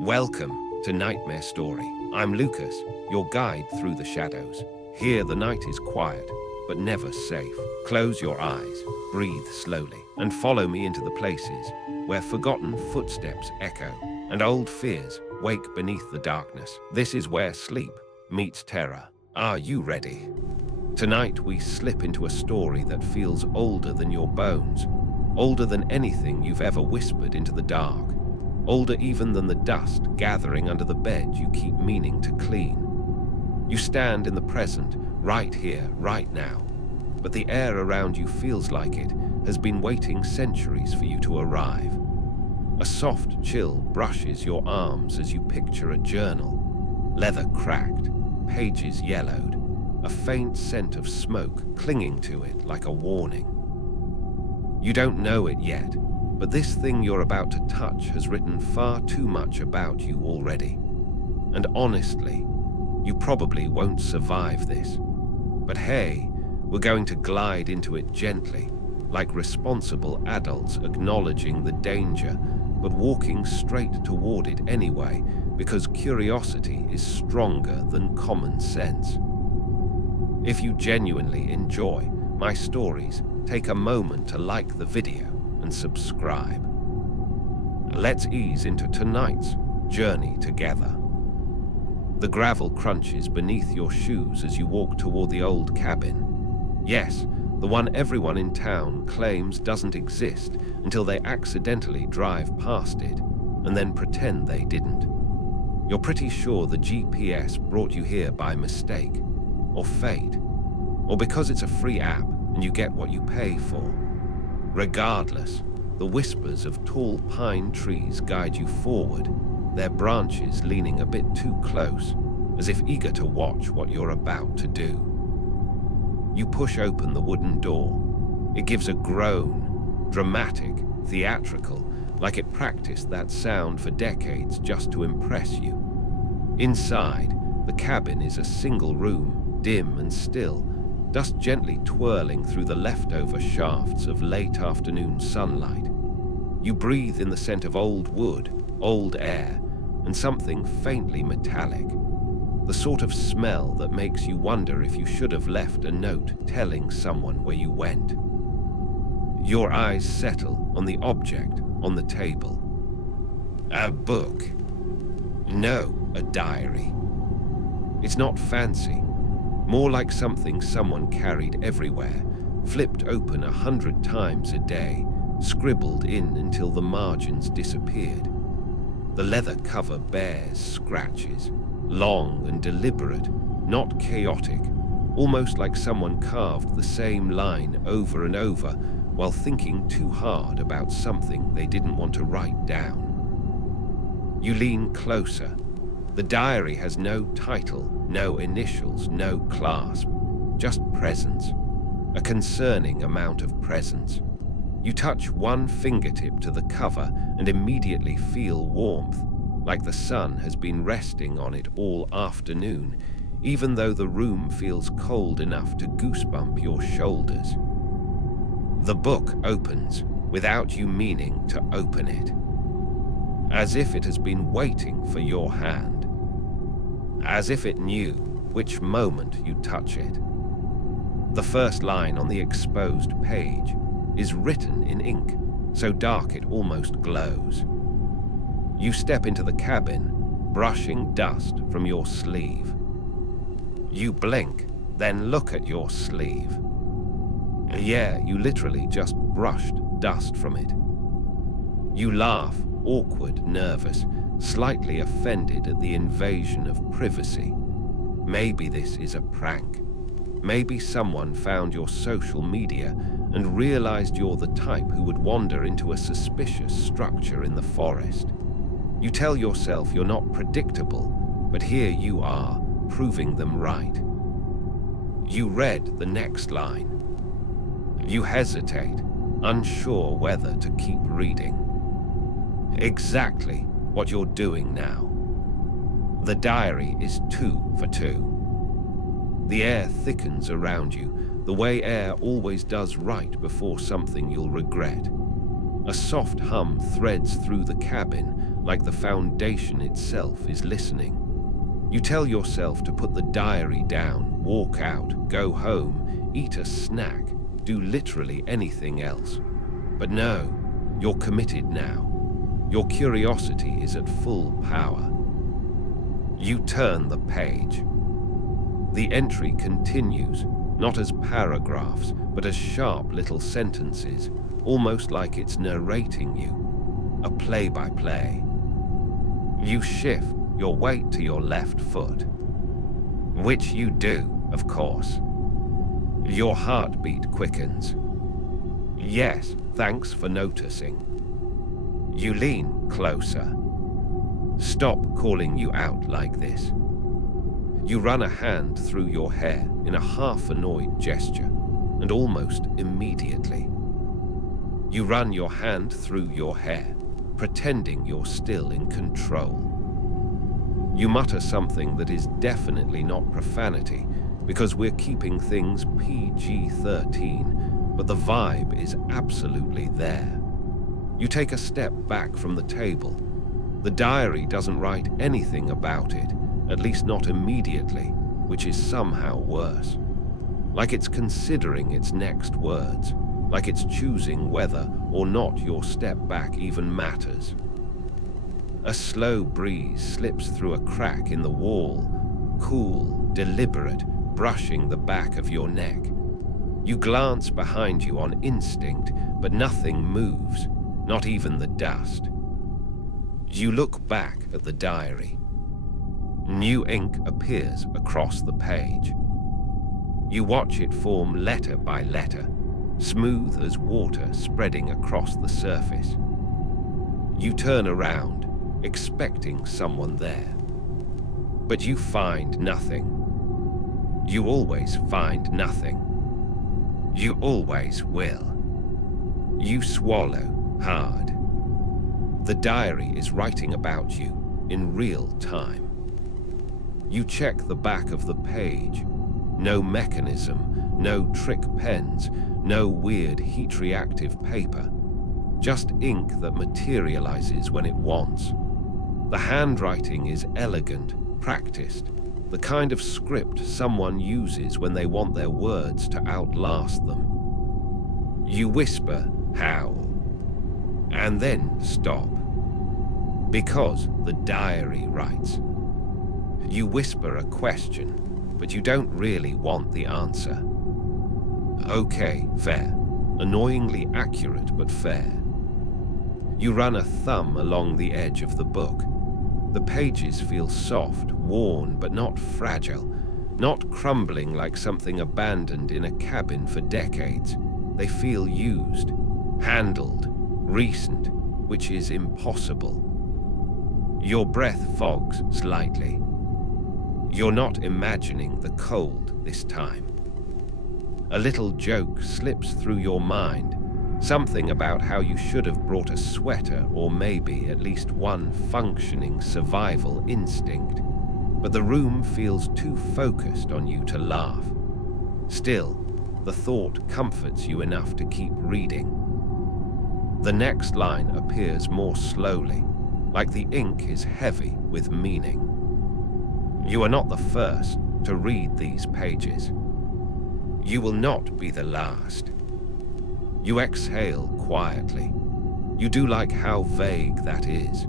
Welcome to Nightmare Story. I'm Lucas, your guide through the shadows. Here the night is quiet, but never safe. Close your eyes, breathe slowly, and follow me into the places where forgotten footsteps echo and old fears wake beneath the darkness. This is where sleep meets terror. Are you ready? Tonight we slip into a story that feels older than your bones, older than anything you've ever whispered into the dark, older even than the dust gathering under the bed you keep meaning to clean. You stand in the present, right here, right now, but the air around you feels like it has been waiting centuries for you to arrive. A soft chill brushes your arms as you picture a journal, leather cracked, pages yellowed, a faint scent of smoke clinging to it like a warning. You don't know it yet, but this thing you're about to touch has written far too much about you already. And honestly, you probably won't survive this. But hey, we're going to glide into it gently, like responsible adults acknowledging the danger, but walking straight toward it anyway, because curiosity is stronger than common sense. If you genuinely enjoy my stories, take a moment to like the video and subscribe. Let's ease into tonight's journey together. The gravel crunches beneath your shoes as you walk toward the old cabin. Yes, the one everyone in town claims doesn't exist until they accidentally drive past it and then pretend they didn't. You're pretty sure the GPS brought you here by mistake, or fate, or because it's a free app and you get what you pay for. Regardless, the whispers of tall pine trees guide you forward, their branches leaning a bit too close, as if eager to watch what you're about to do. You push open the wooden door. It gives a groan, dramatic, theatrical, like it practiced that sound for decades just to impress you. Inside, the cabin is a single room, dim and still, dust gently twirling through the leftover shafts of late afternoon sunlight. You breathe in the scent of old wood, old air, and something faintly metallic. The sort of smell that makes you wonder if you should have left a note telling someone where you went. Your eyes settle on the object on the table. A book. No, a diary. It's not fancy. More like something someone carried everywhere, flipped open 100 times a day, scribbled in until the margins disappeared. The leather cover bears scratches, long and deliberate, not chaotic, almost like someone carved the same line over and over while thinking too hard about something they didn't want to write down. You lean closer. The diary has no title, no initials, no clasp, just presence, a concerning amount of presence. You touch one fingertip to the cover and immediately feel warmth, like the sun has been resting on it all afternoon, even though the room feels cold enough to goosebump your shoulders. The book opens without you meaning to open it, as if it has been waiting for your hand. As if it knew which moment you touch it. The first line on the exposed page is written in ink, so dark it almost glows. You step into the cabin, brushing dust from your sleeve. You blink, then look at your sleeve. Yeah, you literally just brushed dust from it. You laugh, awkward, nervous, slightly offended at the invasion of privacy. Maybe this is a prank. Maybe someone found your social media and realized you're the type who would wander into a suspicious structure in the forest. You tell yourself you're not predictable, but here you are, proving them right. You read the next line. You hesitate, unsure whether to keep reading. Exactly what you're doing now. The diary is 2 for 2. The air thickens around you, the way air always does right before something you'll regret. A soft hum threads through the cabin, like the foundation itself is listening. You tell yourself to put the diary down, walk out, go home, eat a snack, do literally anything else. But no, you're committed now. Your curiosity is at full power. You turn the page. The entry continues, not as paragraphs, but as sharp little sentences, almost like it's narrating you, a play-by-play. You shift your weight to your left foot, which you do, of course. Your heartbeat quickens. Yes, thanks for noticing. You lean closer. Stop calling you out like this. You run a hand through your hair in a half-annoyed gesture, and almost immediately, you run your hand through your hair, pretending you're still in control. You mutter something that is definitely not profanity, because we're keeping things PG-13, but the vibe is absolutely there. You take a step back from the table. The diary doesn't write anything about it, at least not immediately, which is somehow worse. Like it's considering its next words, like it's choosing whether or not your step back even matters. A slow breeze slips through a crack in the wall, cool, deliberate, brushing the back of your neck. You glance behind you on instinct, but nothing moves, not even the dust. You look back at the diary. New ink appears across the page. You watch it form letter by letter, smooth as water spreading across the surface. You turn around, expecting someone there. But you find nothing. You always find nothing. You always will. You swallow hard. The diary is writing about you in real time. You check the back of the page. No mechanism, no trick pens, no weird heat-reactive paper. Just ink that materializes when it wants. The handwriting is elegant, practiced, the kind of script someone uses when they want their words to outlast them. You whisper, "Howl," and then stop. Because the diary writes. You whisper a question, but you don't really want the answer. Okay, fair. Annoyingly accurate, but fair. You run a thumb along the edge of the book. The pages feel soft, worn, but not fragile, not crumbling like something abandoned in a cabin for decades. They feel used, handled, recent, which is impossible. Your breath fogs slightly. You're not imagining the cold this time. A little joke slips through your mind, something about how you should have brought a sweater or maybe at least one functioning survival instinct. But the room feels too focused on you to laugh. Still, the thought comforts you enough to keep reading. The next line appears more slowly, like the ink is heavy with meaning. You are not the first to read these pages. You will not be the last. You exhale quietly. You do like how vague that is.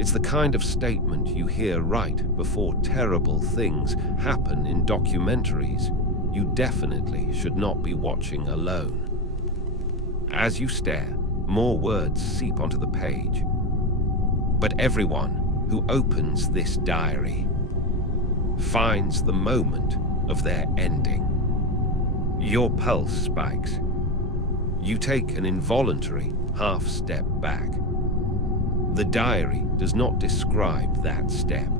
It's the kind of statement you hear right before terrible things happen in documentaries you definitely should not be watching alone. As you stare, more words seep onto the page. But everyone who opens this diary finds the moment of their ending. Your pulse spikes. You take an involuntary half-step back. The diary does not describe that step.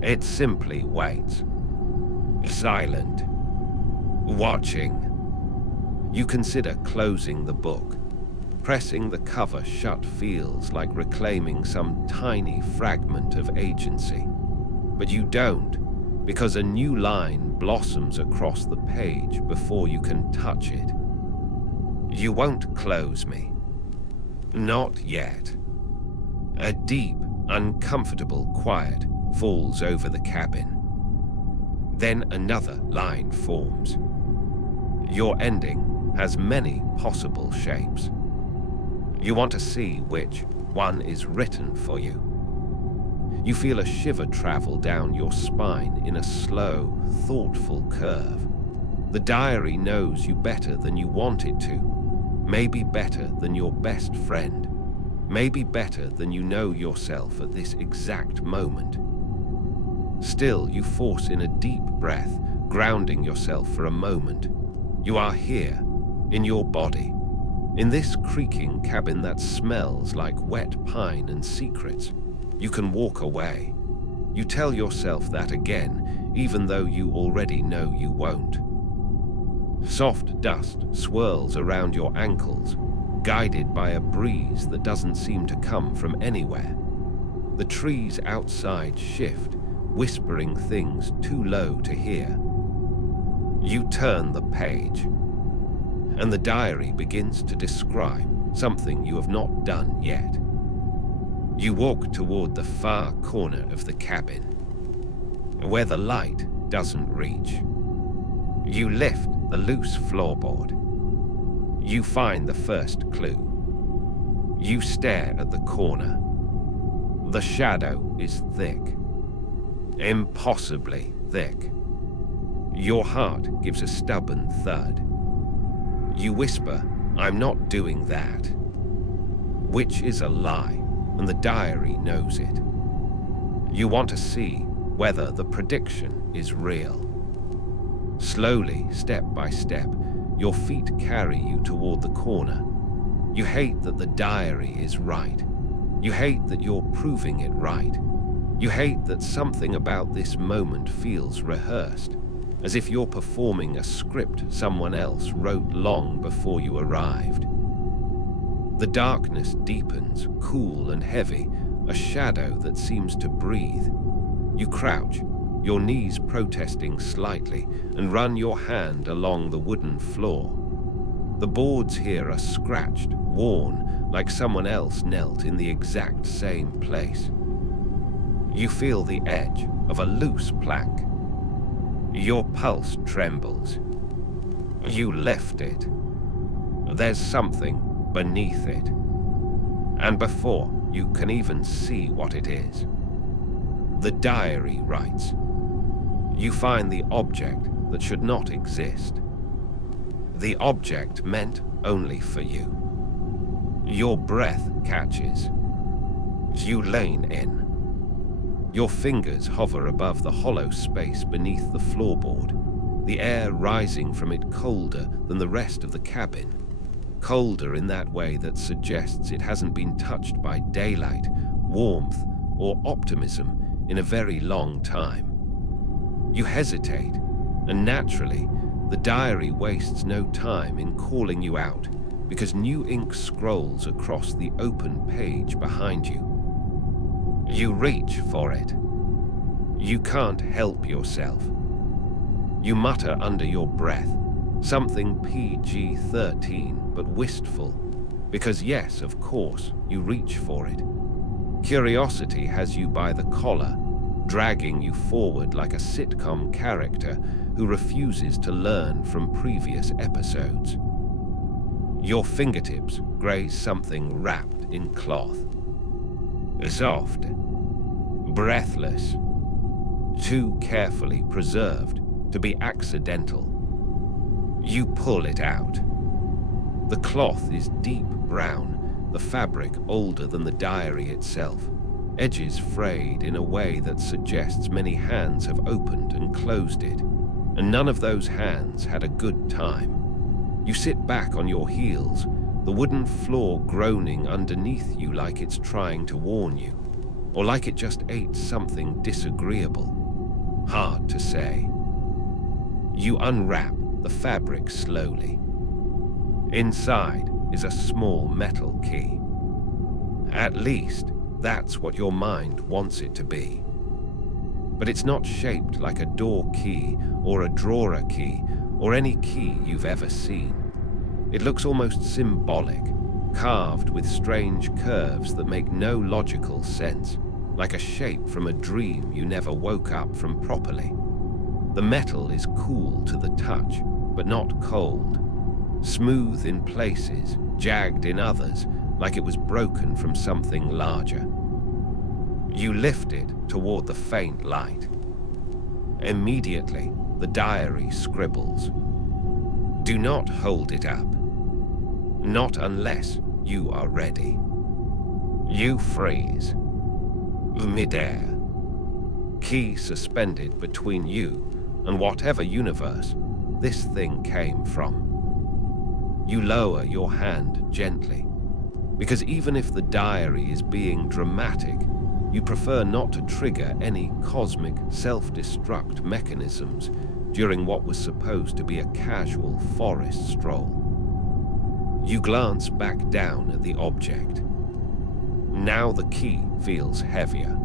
It simply waits. Silent. Watching. You consider closing the book. Pressing the cover shut feels like reclaiming some tiny fragment of agency. But you don't, because a new line blossoms across the page before you can touch it. You won't close me. Not yet. A deep, uncomfortable quiet falls over the cabin. Then another line forms. Your ending has many possible shapes. You want to see which one is written for you. You feel a shiver travel down your spine in a slow, thoughtful curve. The diary knows you better than you want it to, maybe better than your best friend, maybe better than you know yourself at this exact moment. Still, you force in a deep breath, grounding yourself for a moment. You are here, in your body, in this creaking cabin that smells like wet pine and secrets. You can walk away. You tell yourself that again, even though you already know you won't. Soft dust swirls around your ankles, guided by a breeze that doesn't seem to come from anywhere. The trees outside shift, whispering things too low to hear. You turn the page, and the diary begins to describe something you have not done yet. You walk toward the far corner of the cabin, where the light doesn't reach. You lift the loose floorboard. You find the first clue. You stare at the corner. The shadow is thick. Impossibly thick. Your heart gives a stubborn thud. You whisper, "I'm not doing that," which is a lie, and the diary knows it. You want to see whether the prediction is real. Slowly, step by step, your feet carry you toward the corner. You hate that the diary is right. You hate that you're proving it right. You hate that something about this moment feels rehearsed, as if you're performing a script someone else wrote long before you arrived. The darkness deepens, cool and heavy, a shadow that seems to breathe. You crouch, your knees protesting slightly, and run your hand along the wooden floor. The boards here are scratched, worn, like someone else knelt in the exact same place. You feel the edge of a loose plank. Your pulse trembles. You lift it. There's something beneath it. And before you can even see what it is, the diary writes. You find the object that should not exist. The object meant only for you. Your breath catches. You lean in. Your fingers hover above the hollow space beneath the floorboard, the air rising from it colder than the rest of the cabin. Colder in that way that suggests it hasn't been touched by daylight, warmth, or optimism in a very long time. You hesitate, and naturally, the diary wastes no time in calling you out because new ink scrolls across the open page behind you. You reach for it. You can't help yourself. You mutter under your breath, something PG-13 but wistful, because yes, of course, you reach for it. Curiosity has you by the collar, dragging you forward like a sitcom character who refuses to learn from previous episodes. Your fingertips graze something wrapped in cloth. Soft, breathless, too carefully preserved to be accidental. You pull it out. The cloth is deep brown, the fabric older than the diary itself, edges frayed in a way that suggests many hands have opened and closed it, and none of those hands had a good time. You sit back on your heels, the wooden floor groaning underneath you like it's trying to warn you, or like it just ate something disagreeable. Hard to say. You unwrap the fabric slowly. Inside is a small metal key. At least, that's what your mind wants it to be. But it's not shaped like a door key or a drawer key or any key you've ever seen. It looks almost symbolic, carved with strange curves that make no logical sense, like a shape from a dream you never woke up from properly. The metal is cool to the touch, but not cold. Smooth in places, jagged in others, like it was broken from something larger. You lift it toward the faint light. Immediately, the diary scribbles. Do not hold it up. Not unless you are ready. You freeze. Midair. Key suspended between you and whatever universe this thing came from. You lower your hand gently, because even if the diary is being dramatic, you prefer not to trigger any cosmic self-destruct mechanisms during what was supposed to be a casual forest stroll. You glance back down at the object. Now the key feels heavier.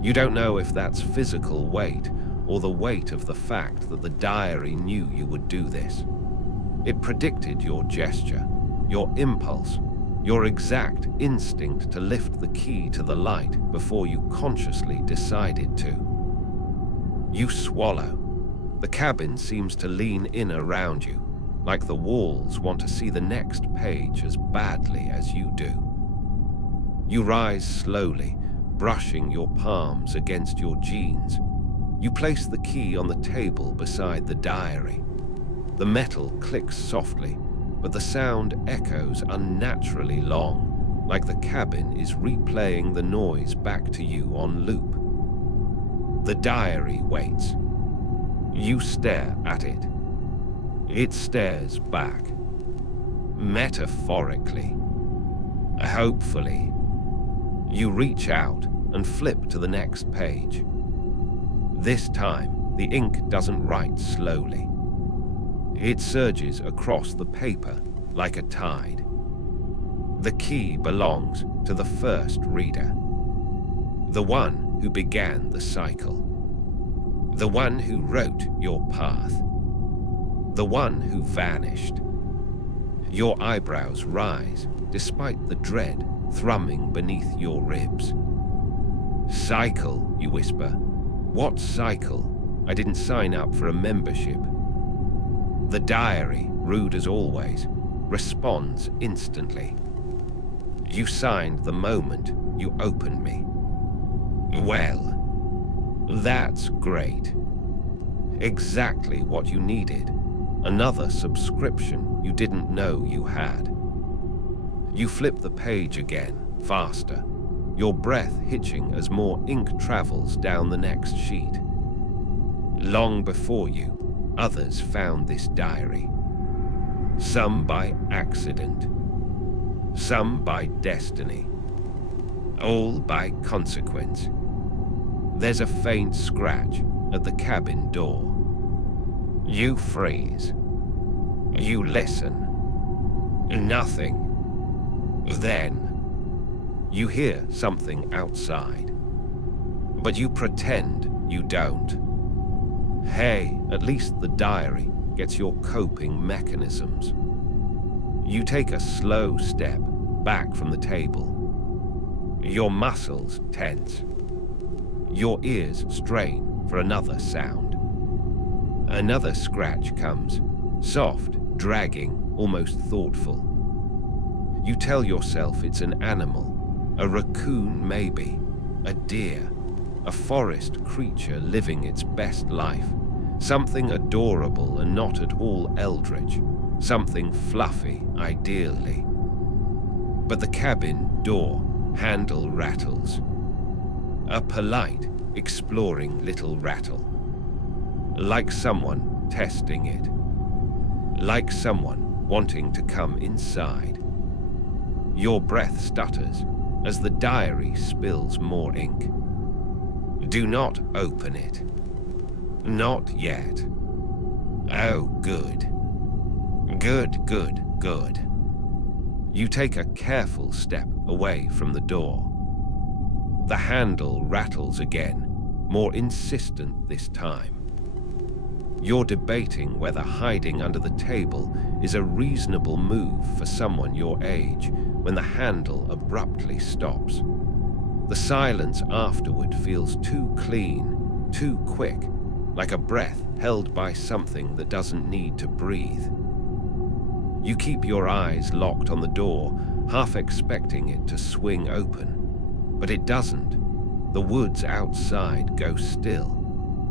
You don't know if that's physical weight or the weight of the fact that the diary knew you would do this. It predicted your gesture, your impulse, your exact instinct to lift the key to the light before you consciously decided to. You swallow. The cabin seems to lean in around you, like the walls want to see the next page as badly as you do. You rise slowly, brushing your palms against your jeans. You place the key on the table beside the diary. The metal clicks softly, but the sound echoes unnaturally long, like the cabin is replaying the noise back to you on loop. The diary waits. You stare at it. It stares back. Metaphorically. Hopefully. You reach out and flip to the next page. This time, the ink doesn't write slowly. It surges across the paper like a tide. The key belongs to the first reader. The one who began the cycle. The one who wrote your path. The one who vanished. Your eyebrows rise despite the dread thrumming beneath your ribs. Cycle, you whisper. What cycle? I didn't sign up for a membership. The diary, rude as always, responds instantly. You signed the moment you opened me. Well, that's great. Exactly what you needed. Another subscription you didn't know you had. You flip the page again, faster, your breath hitching as more ink travels down the next sheet. Long before you, others found this diary. Some by accident. Some by destiny. All by consequence. There's a faint scratch at the cabin door. You freeze. You listen. Nothing. Then, you hear something outside. But you pretend you don't. Hey, at least the diary gets your coping mechanisms. You take a slow step back from the table. Your muscles tense. Your ears strain for another sound. Another scratch comes, soft, dragging, almost thoughtful. You tell yourself it's an animal, a raccoon maybe, a deer, a forest creature living its best life, something adorable and not at all eldritch, something fluffy, ideally. But the cabin door handle rattles. A polite, exploring little rattle. Like someone testing it. Like someone wanting to come inside. Your breath stutters as the diary spills more ink. Do not open it. Not yet. Oh, good. Good, good, good. You take a careful step away from the door. The handle rattles again, more insistent this time. You're debating whether hiding under the table is a reasonable move for someone your age when the handle abruptly stops. The silence afterward feels too clean, too quick, like a breath held by something that doesn't need to breathe. You keep your eyes locked on the door, half expecting it to swing open, but it doesn't. The woods outside go still,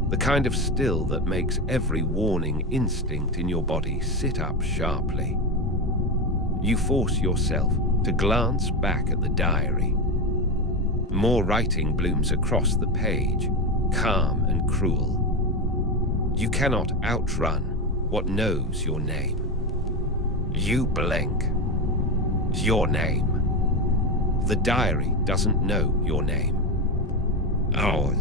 the kind of still that makes every warning instinct in your body sit up sharply. You force yourself to glance back at the diary. More writing blooms across the page, calm and cruel. You cannot outrun what knows your name. You blink. Your name. The diary doesn't know your name. Oh.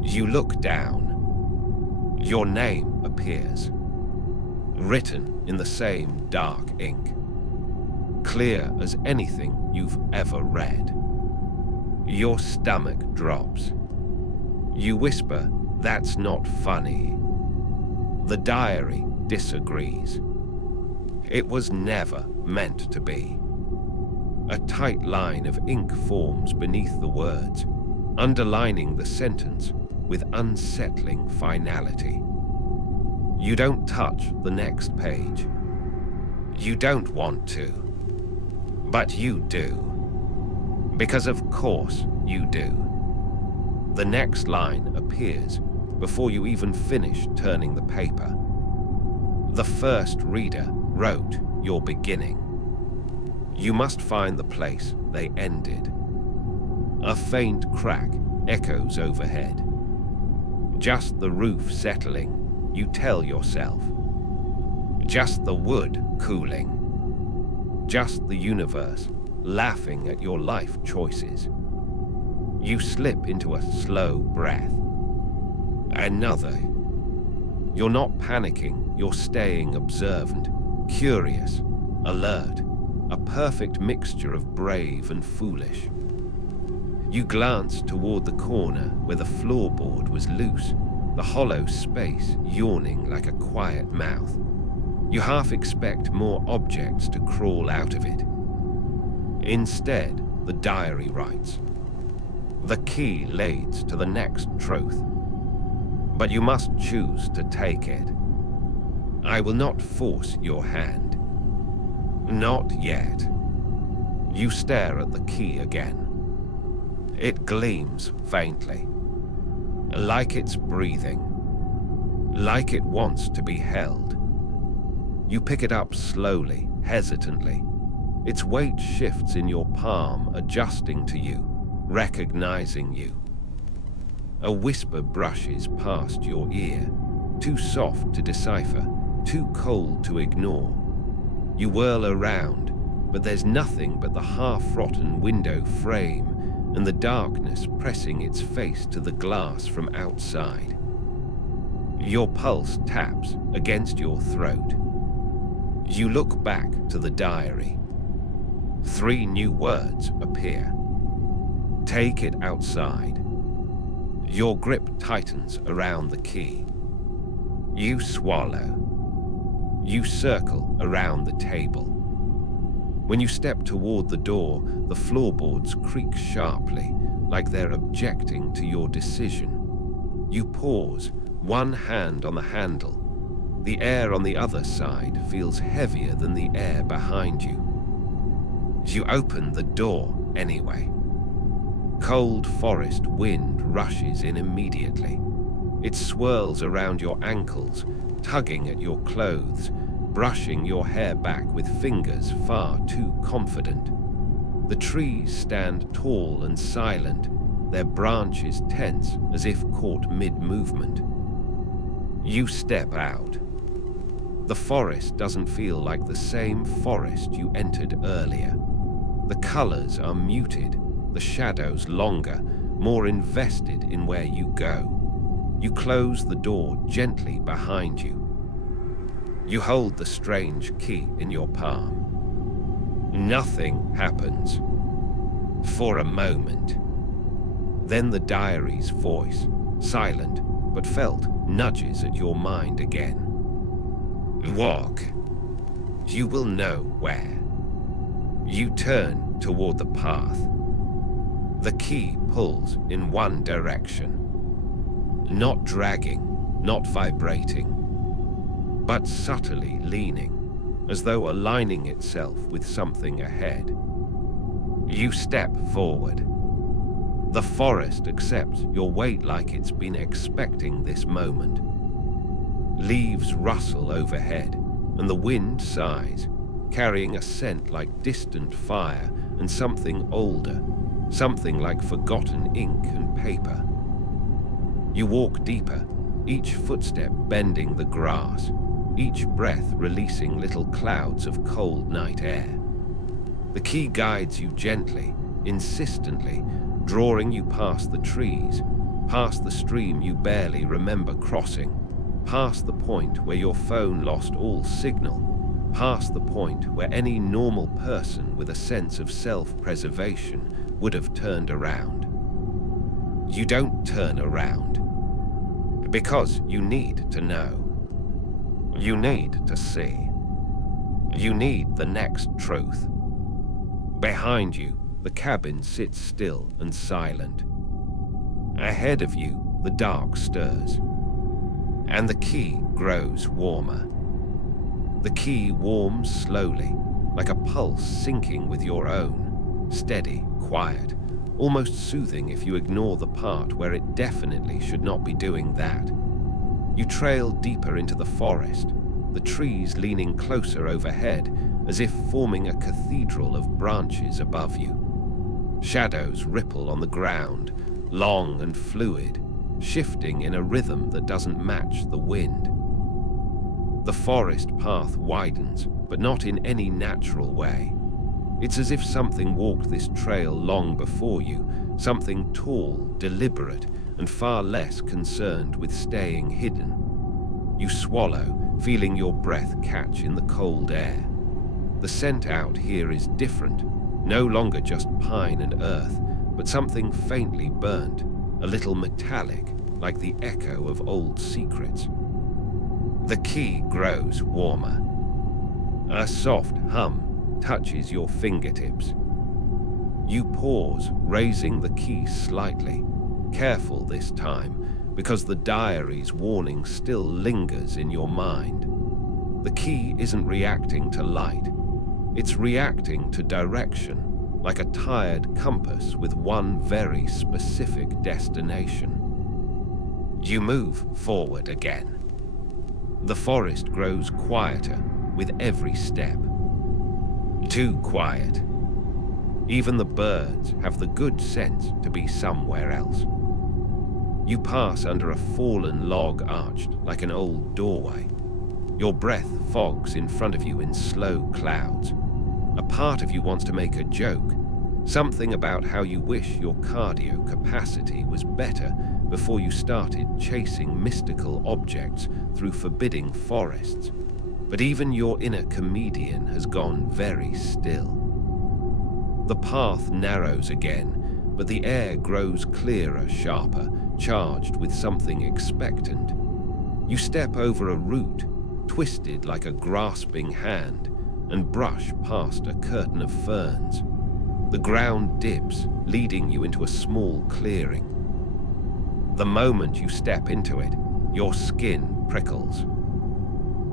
You look down. Your name appears, written in the same dark ink, clear as anything you've ever read. Your stomach drops. You whisper, "That's not funny." The diary disagrees. It was never meant to be. A tight line of ink forms beneath the words, underlining the sentence with unsettling finality. You don't touch the next page. You don't want to. But you do. Because of course you do. The next line appears before you even finish turning the paper. The first reader wrote your beginning. You must find the place they ended. A faint crack echoes overhead. Just the roof settling, you tell yourself. Just the wood cooling. Just the universe laughing at your life choices. You slip into a slow breath. Another. You're not panicking, you're staying observant, curious, alert, a perfect mixture of brave and foolish. You glance toward the corner where the floorboard was loose, the hollow space yawning like a quiet mouth. You half expect more objects to crawl out of it. Instead, the diary writes, "The key leads to the next truth, but you must choose to take it. I will not force your hand. Not yet." You stare at the key again. It gleams faintly, like it's breathing, like it wants to be held. You pick it up slowly, hesitantly. Its weight shifts in your palm, adjusting to you, recognizing you. A whisper brushes past your ear, too soft to decipher, too cold to ignore. You whirl around, but there's nothing but the half-rotten window frame and the darkness pressing its face to the glass from outside. Your pulse taps against your throat. You look back to the diary. 3 new words appear. Take it outside. Your grip tightens around the key. You swallow. You circle around the table. When you step toward the door, the floorboards creak sharply, like they're objecting to your decision. You pause, one hand on the handle. The air on the other side feels heavier than the air behind you. You open the door anyway. Cold forest wind rushes in immediately. It swirls around your ankles, tugging at your clothes, brushing your hair back with fingers far too confident. The trees stand tall and silent, their branches tense as if caught mid-movement. You step out. The forest doesn't feel like the same forest you entered earlier. The colors are muted, the shadows longer, more invested in where you go. You close the door gently behind you. You hold the strange key in your palm. Nothing happens. For a moment. Then the diary's voice, silent but felt nudges at your mind again. Walk. You will know where. You turn toward the path. The key pulls in one direction. Not dragging, not vibrating, but subtly leaning, as though aligning itself with something ahead. You step forward. The forest accepts your weight like it's been expecting this moment. Leaves rustle overhead, and the wind sighs, carrying a scent like distant fire and something older, something like forgotten ink and paper. You walk deeper, each footstep bending the grass, each breath releasing little clouds of cold night air. The key guides you gently, insistently, drawing you past the trees, past the stream you barely remember crossing, past the point where your phone lost all signal, past the point where any normal person with a sense of self-preservation would have turned around. You don't turn around, because you need to know. You need to see. You need the next truth. Behind you, the cabin sits still and silent. Ahead of you, the dark stirs, and the key grows warmer. The key warms slowly, like a pulse syncing with your own, steady, quiet, almost soothing if you ignore the part where it definitely should not be doing that. You trail deeper into the forest, the trees leaning closer overhead, as if forming a cathedral of branches above you. Shadows ripple on the ground, long and fluid, shifting in a rhythm that doesn't match the wind. The forest path widens, but not in any natural way. It's as if something walked this trail long before you, something tall, deliberate, and far less concerned with staying hidden. You swallow, feeling your breath catch in the cold air. The scent out here is different, no longer just pine and earth, but something faintly burnt, a little metallic, like the echo of old secrets. The key grows warmer. A soft hum touches your fingertips. You pause, raising the key slightly, careful this time, because the diary's warning still lingers in your mind. The key isn't reacting to light. It's reacting to direction, like a tired compass with one very specific destination. You move forward again. The forest grows quieter with every step. Too quiet. Even the birds have the good sense to be somewhere else. You pass under a fallen log arched like an old doorway. Your breath fogs in front of you in slow clouds. A part of you wants to make a joke, something about how you wish your cardio capacity was better before you started chasing mystical objects through forbidding forests. But even your inner comedian has gone very still. The path narrows again, but the air grows clearer, sharper, charged with something expectant. You step over a root, twisted like a grasping hand, and brush past a curtain of ferns. The ground dips, leading you into a small clearing. The moment you step into it, your skin prickles.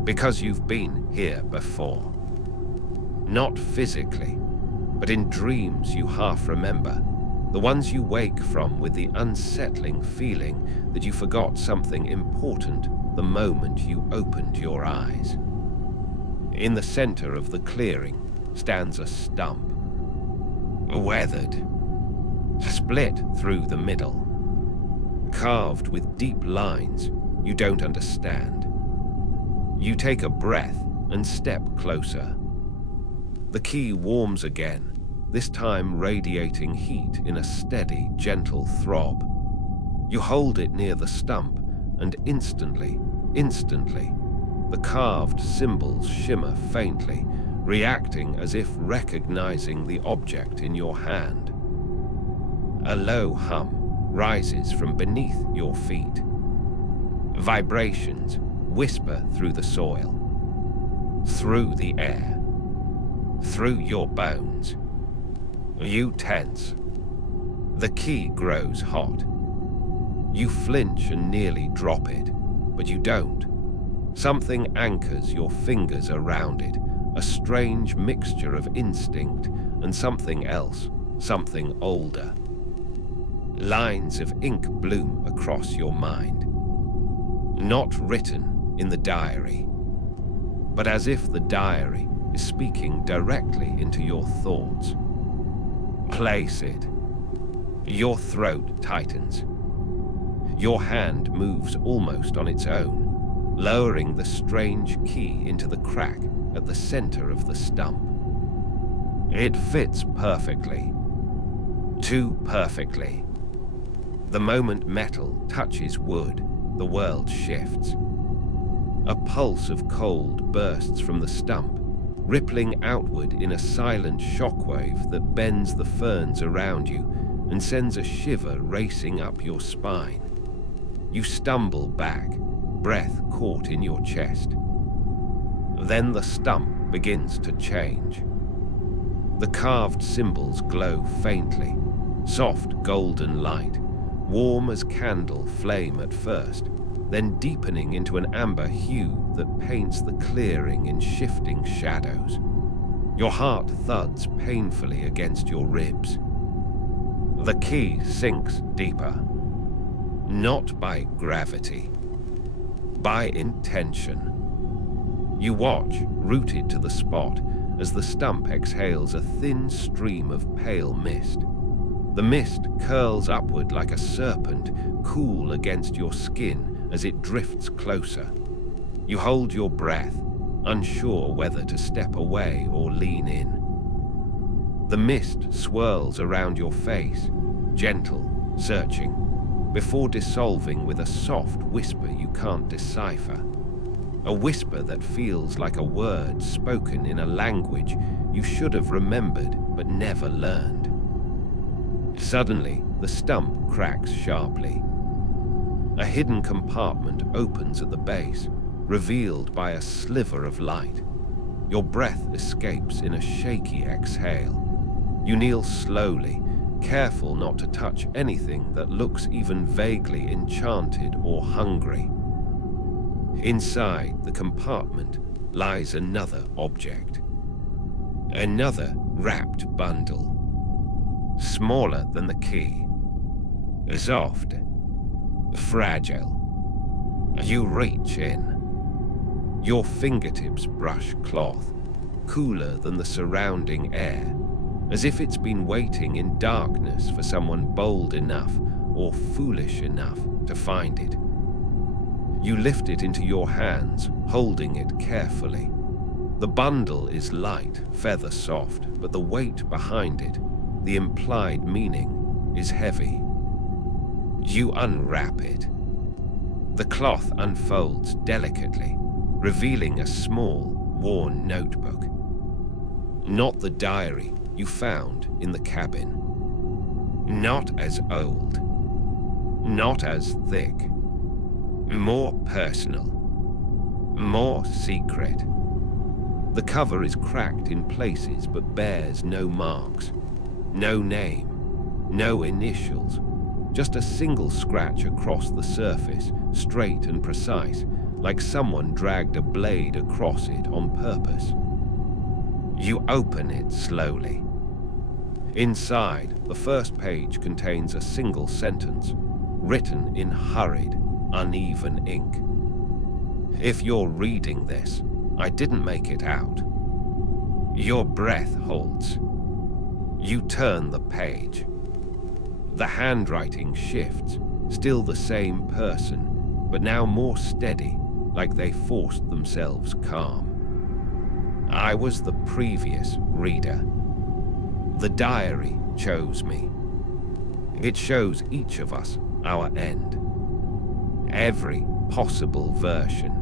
Because you've been here before. Not physically, but in dreams you half remember, the ones you wake from with the unsettling feeling that you forgot something important the moment you opened your eyes. In the center of the clearing stands a stump, weathered, split through the middle, carved with deep lines you don't understand. You take a breath and step closer. The key warms again, this time radiating heat in a steady, gentle throb. You hold it near the stump, and instantly, the carved symbols shimmer faintly, reacting as if recognizing the object in your hand. A low hum rises from beneath your feet. Vibrations whisper through the soil, through the air, through your bones. You tense. The key grows hot. You flinch and nearly drop it, but you don't. Something anchors your fingers around it, a strange mixture of instinct and something else, something older. Lines of ink bloom across your mind. Not written in the diary, but as if the diary is speaking directly into your thoughts. Place it. Your throat tightens. Your hand moves almost on its own, lowering the strange key into the crack at the center of the stump. It fits perfectly. Too perfectly. The moment metal touches wood, the world shifts. A pulse of cold bursts from the stump, rippling outward in a silent shockwave that bends the ferns around you and sends a shiver racing up your spine. You stumble back, breath caught in your chest. Then the stump begins to change. The carved symbols glow faintly, soft golden light, warm as candle flame at first, then deepening into an amber hue that paints the clearing in shifting shadows. Your heart thuds painfully against your ribs. The key sinks deeper, not by gravity, by intention. You watch, rooted to the spot, as the stump exhales a thin stream of pale mist. The mist curls upward like a serpent, cool against your skin as it drifts closer. You hold your breath, unsure whether to step away or lean in. The mist swirls around your face, gentle, searching, before dissolving with a soft whisper you can't decipher. A whisper that feels like a word spoken in a language you should have remembered but never learned. Suddenly, the stump cracks sharply. A hidden compartment opens at the base, revealed by a sliver of light. Your breath escapes in a shaky exhale. You kneel slowly, careful not to touch anything that looks even vaguely enchanted or hungry. Inside the compartment lies another object. Another wrapped bundle. Smaller than the key. Soft. Fragile. You reach in. Your fingertips brush cloth, cooler than the surrounding air, as if it's been waiting in darkness for someone bold enough or foolish enough to find it. You lift it into your hands, holding it carefully. The bundle is light, feather soft, but the weight behind it, the implied meaning, is heavy. You unwrap it. The cloth unfolds delicately, revealing a small, worn notebook. Not the diary you found in the cabin. Not as old. Not as thick. More personal. More secret. The cover is cracked in places but bears no marks. No name. No initials. Just a single scratch across the surface, straight and precise, like someone dragged a blade across it on purpose. You open it slowly. Inside, the first page contains a single sentence, written in hurried, uneven ink. If you're reading this, I didn't make it out. Your breath holds. You turn the page. The handwriting shifts, still the same person, but now more steady, like they forced themselves calm. I was the previous reader. The diary chose me. It shows each of us our end. Every possible version.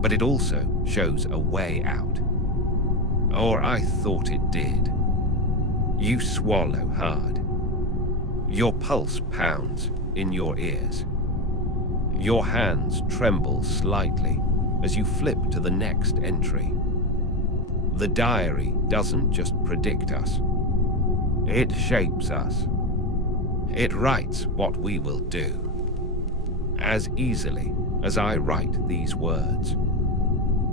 But it also shows a way out. Or I thought it did. You swallow hard. Your pulse pounds in your ears. Your hands tremble slightly as you flip to the next entry. The diary doesn't just predict us. It shapes us. It writes what we will do. As easily as I write these words.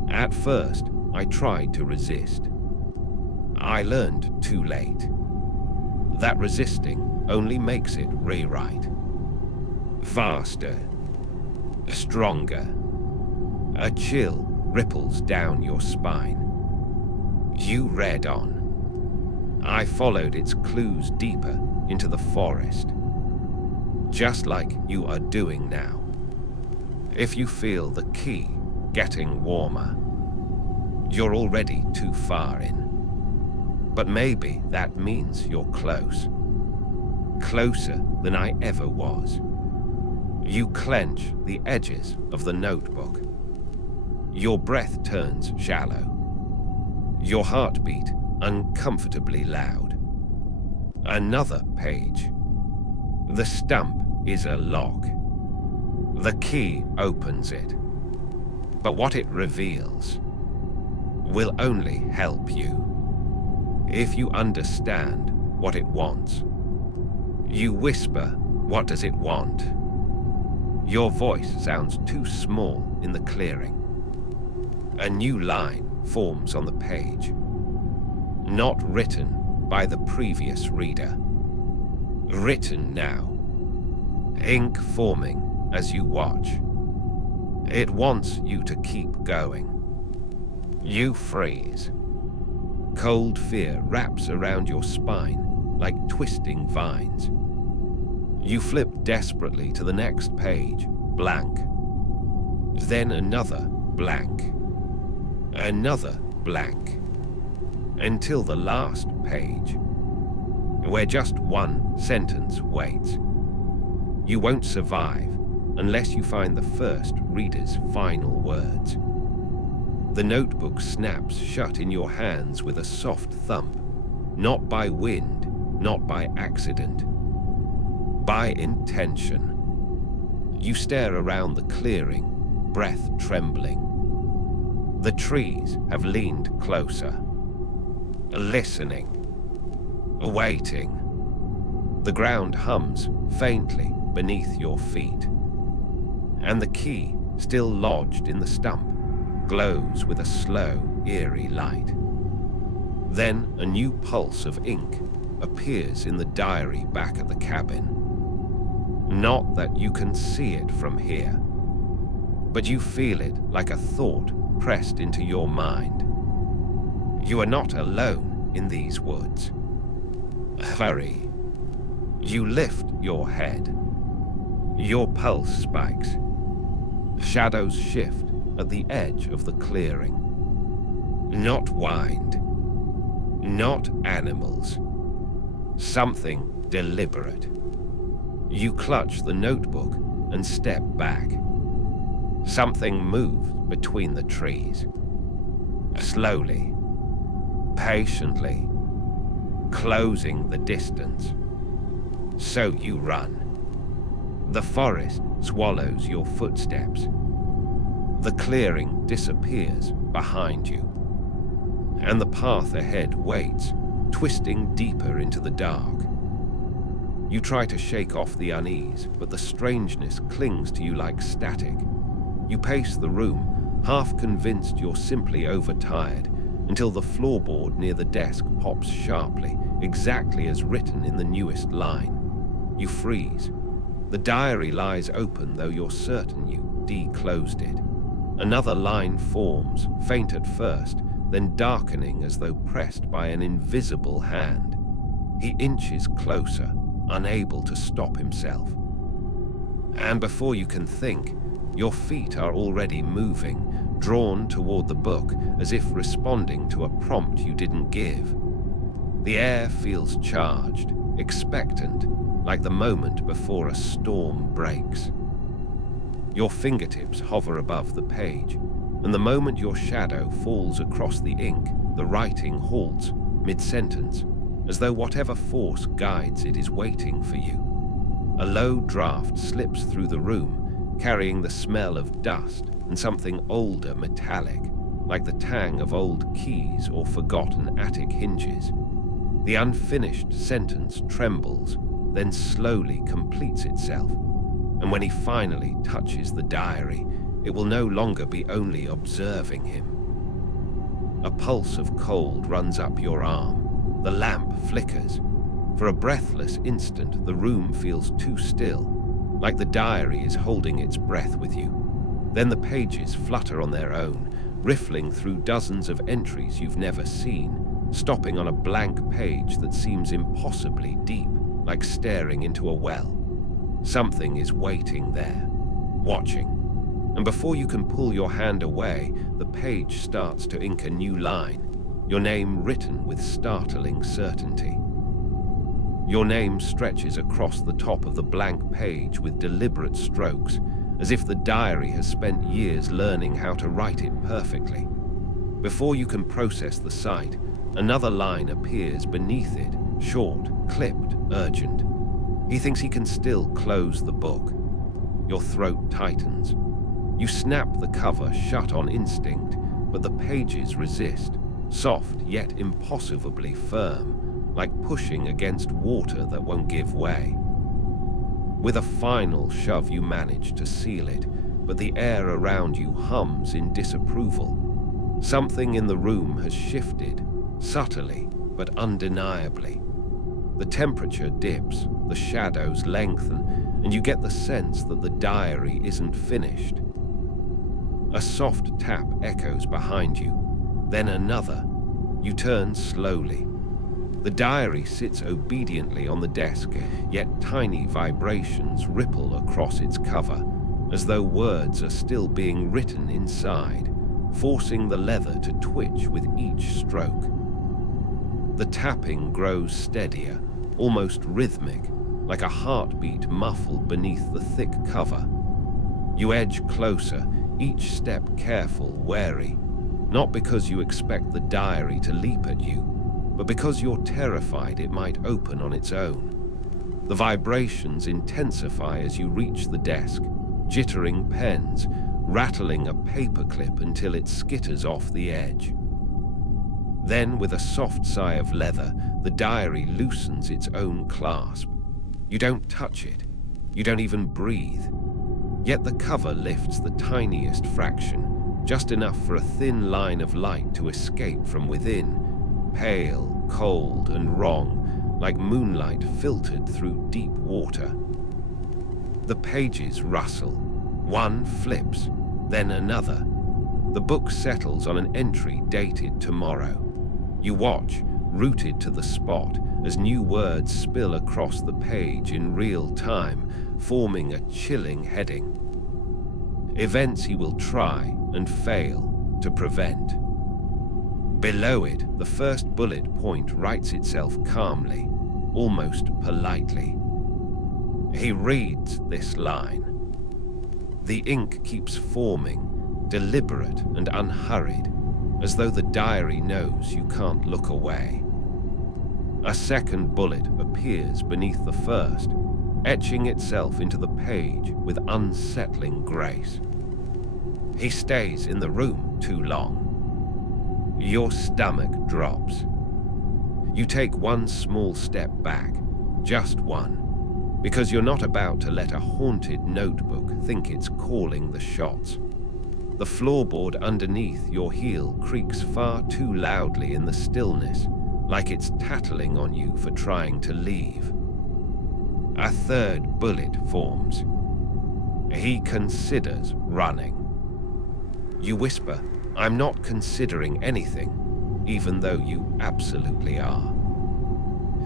At first, I tried to resist. I learned too late that resisting only makes it rewrite. Faster, stronger. A chill ripples down your spine. You read on. I followed its clues deeper into the forest, just like you are doing now. If you feel the key getting warmer, you're already too far in. But maybe that means you're close. Closer than I ever was. You clench the edges of the notebook. Your breath turns shallow. Your heartbeat uncomfortably loud. Another page. The stump is a lock. The key opens it. But what it reveals will only help you if you understand what it wants. You whisper, "What does it want?" Your voice sounds too small in the clearing. A new line forms on the page, not written by the previous reader. Written now, ink forming as you watch. It wants you to keep going. You freeze. Cold fear wraps around your spine like twisting vines. You flip desperately to the next page, blank. Then another blank. Another blank. Until the last page, where just one sentence waits. You won't survive unless you find the first reader's final words. The notebook snaps shut in your hands with a soft thump, not by wind, not by accident, by intention. You stare around the clearing, breath trembling. The trees have leaned closer, listening, waiting. The ground hums faintly beneath your feet, and the key, still lodged in the stump, glows with a slow, eerie light. Then a new pulse of ink appears in the diary back at the cabin. Not that you can see it from here, but you feel it like a thought pressed into your mind. You are not alone in these woods. Hurry. You lift your head. Your pulse spikes. Shadows shift at the edge of the clearing. Not wind. Not animals. Something deliberate. You clutch the notebook and step back. Something moves between the trees. Slowly, patiently, closing the distance. So you run. The forest swallows your footsteps. The clearing disappears behind you, and the path ahead waits, twisting deeper into the dark. You try to shake off the unease, but the strangeness clings to you like static. You pace the room, half convinced you're simply overtired, until the floorboard near the desk pops sharply, exactly as written in the newest line. You freeze. The diary lies open, though you're certain you declosed it. Another line forms, faint at first, then darkening as though pressed by an invisible hand. He inches closer, unable to stop himself. And before you can think, your feet are already moving, drawn toward the book as if responding to a prompt you didn't give. The air feels charged, expectant, like the moment before a storm breaks. Your fingertips hover above the page, and the moment your shadow falls across the ink, the writing halts mid-sentence, as though whatever force guides it is waiting for you. A low draft slips through the room, carrying the smell of dust and something older, metallic, like the tang of old keys or forgotten attic hinges. The unfinished sentence trembles, then slowly completes itself, and when he finally touches the diary, it will no longer be only observing him. A pulse of cold runs up your arm. The lamp flickers. For a breathless instant, the room feels too still, like the diary is holding its breath with you. Then the pages flutter on their own, riffling through dozens of entries you've never seen, stopping on a blank page that seems impossibly deep, like staring into a well. Something is waiting there, watching. And before you can pull your hand away, the page starts to ink a new line, your name written with startling certainty. Your name stretches across the top of the blank page with deliberate strokes, as if the diary has spent years learning how to write it perfectly. Before you can process the sight, another line appears beneath it, short, clipped, urgent. He thinks he can still close the book. Your throat tightens. You snap the cover shut on instinct, but the pages resist, soft yet impossibly firm, like pushing against water that won't give way. With a final shove, you manage to seal it, but the air around you hums in disapproval. Something in the room has shifted, subtly but undeniably. The temperature dips, the shadows lengthen, and you get the sense that the diary isn't finished. A soft tap echoes behind you, then another. You turn slowly. The diary sits obediently on the desk, yet tiny vibrations ripple across its cover, as though words are still being written inside, forcing the leather to twitch with each stroke. The tapping grows steadier, almost rhythmic, like a heartbeat muffled beneath the thick cover. You edge closer, each step careful, wary, not because you expect the diary to leap at you, but because you're terrified it might open on its own. The vibrations intensify as you reach the desk, jittering pens, rattling a paperclip until it skitters off the edge. Then, with a soft sigh of leather, the diary loosens its own clasp. You don't touch it. You don't even breathe. Yet the cover lifts the tiniest fraction, just enough for a thin line of light to escape from within, pale, cold, and wrong, like moonlight filtered through deep water. The pages rustle. One flips, then another. The book settles on an entry dated tomorrow. You watch, rooted to the spot, as new words spill across the page in real time, forming a chilling heading. Events he will try and fail to prevent. Below it, the first bullet point writes itself calmly, almost politely. He reads this line. The ink keeps forming, deliberate and unhurried, as though the diary knows you can't look away. A second bullet appears beneath the first, etching itself into the page with unsettling grace. He stays in the room too long. Your stomach drops. You take one small step back, just one, because you're not about to let a haunted notebook think it's calling the shots. The floorboard underneath your heel creaks far too loudly in the stillness, like it's tattling on you for trying to leave. A third bullet forms. He considers running. You whisper, "I'm not considering anything," even though you absolutely are.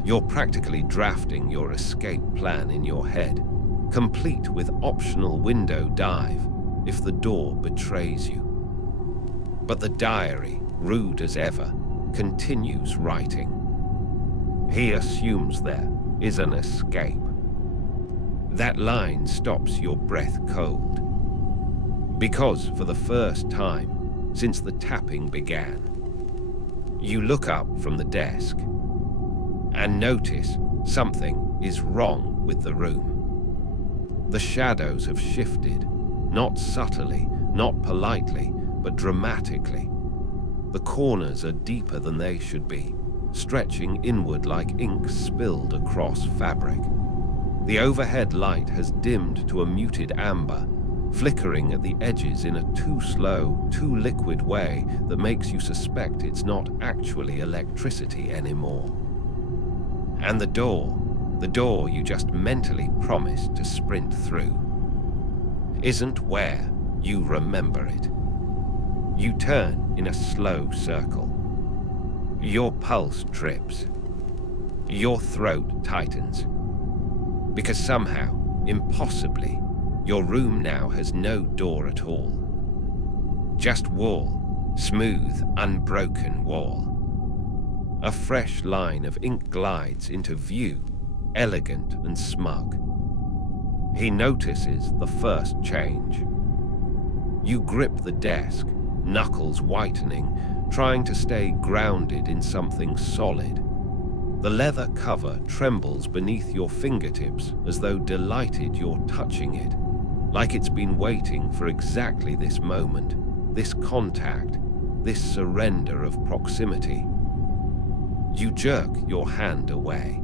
You're practically drafting your escape plan in your head, complete with optional window dive if the door betrays you. But the diary, rude as ever, continues writing. He assumes there is an escape. That line stops your breath cold. Because for the first time since the tapping began, you look up from the desk and notice something is wrong with the room. The shadows have shifted, Not subtly, not politely, but dramatically. The corners are deeper than they should be, stretching inward like ink spilled across fabric. The overhead light has dimmed to a muted amber, flickering at the edges in a too slow, too liquid way that makes you suspect it's not actually electricity anymore. And the door you just mentally promised to sprint through, isn't where you remember it. You turn in a slow circle. Your pulse trips. Your throat tightens. Because somehow, impossibly, your room now has no door at all. Just wall, smooth, unbroken wall. A fresh line of ink glides into view, elegant and smug. He notices the first change. You grip the desk, knuckles whitening, trying to stay grounded in something solid. The leather cover trembles beneath your fingertips as though delighted you're touching it, like it's been waiting for exactly this moment, this contact, this surrender of proximity. You jerk your hand away.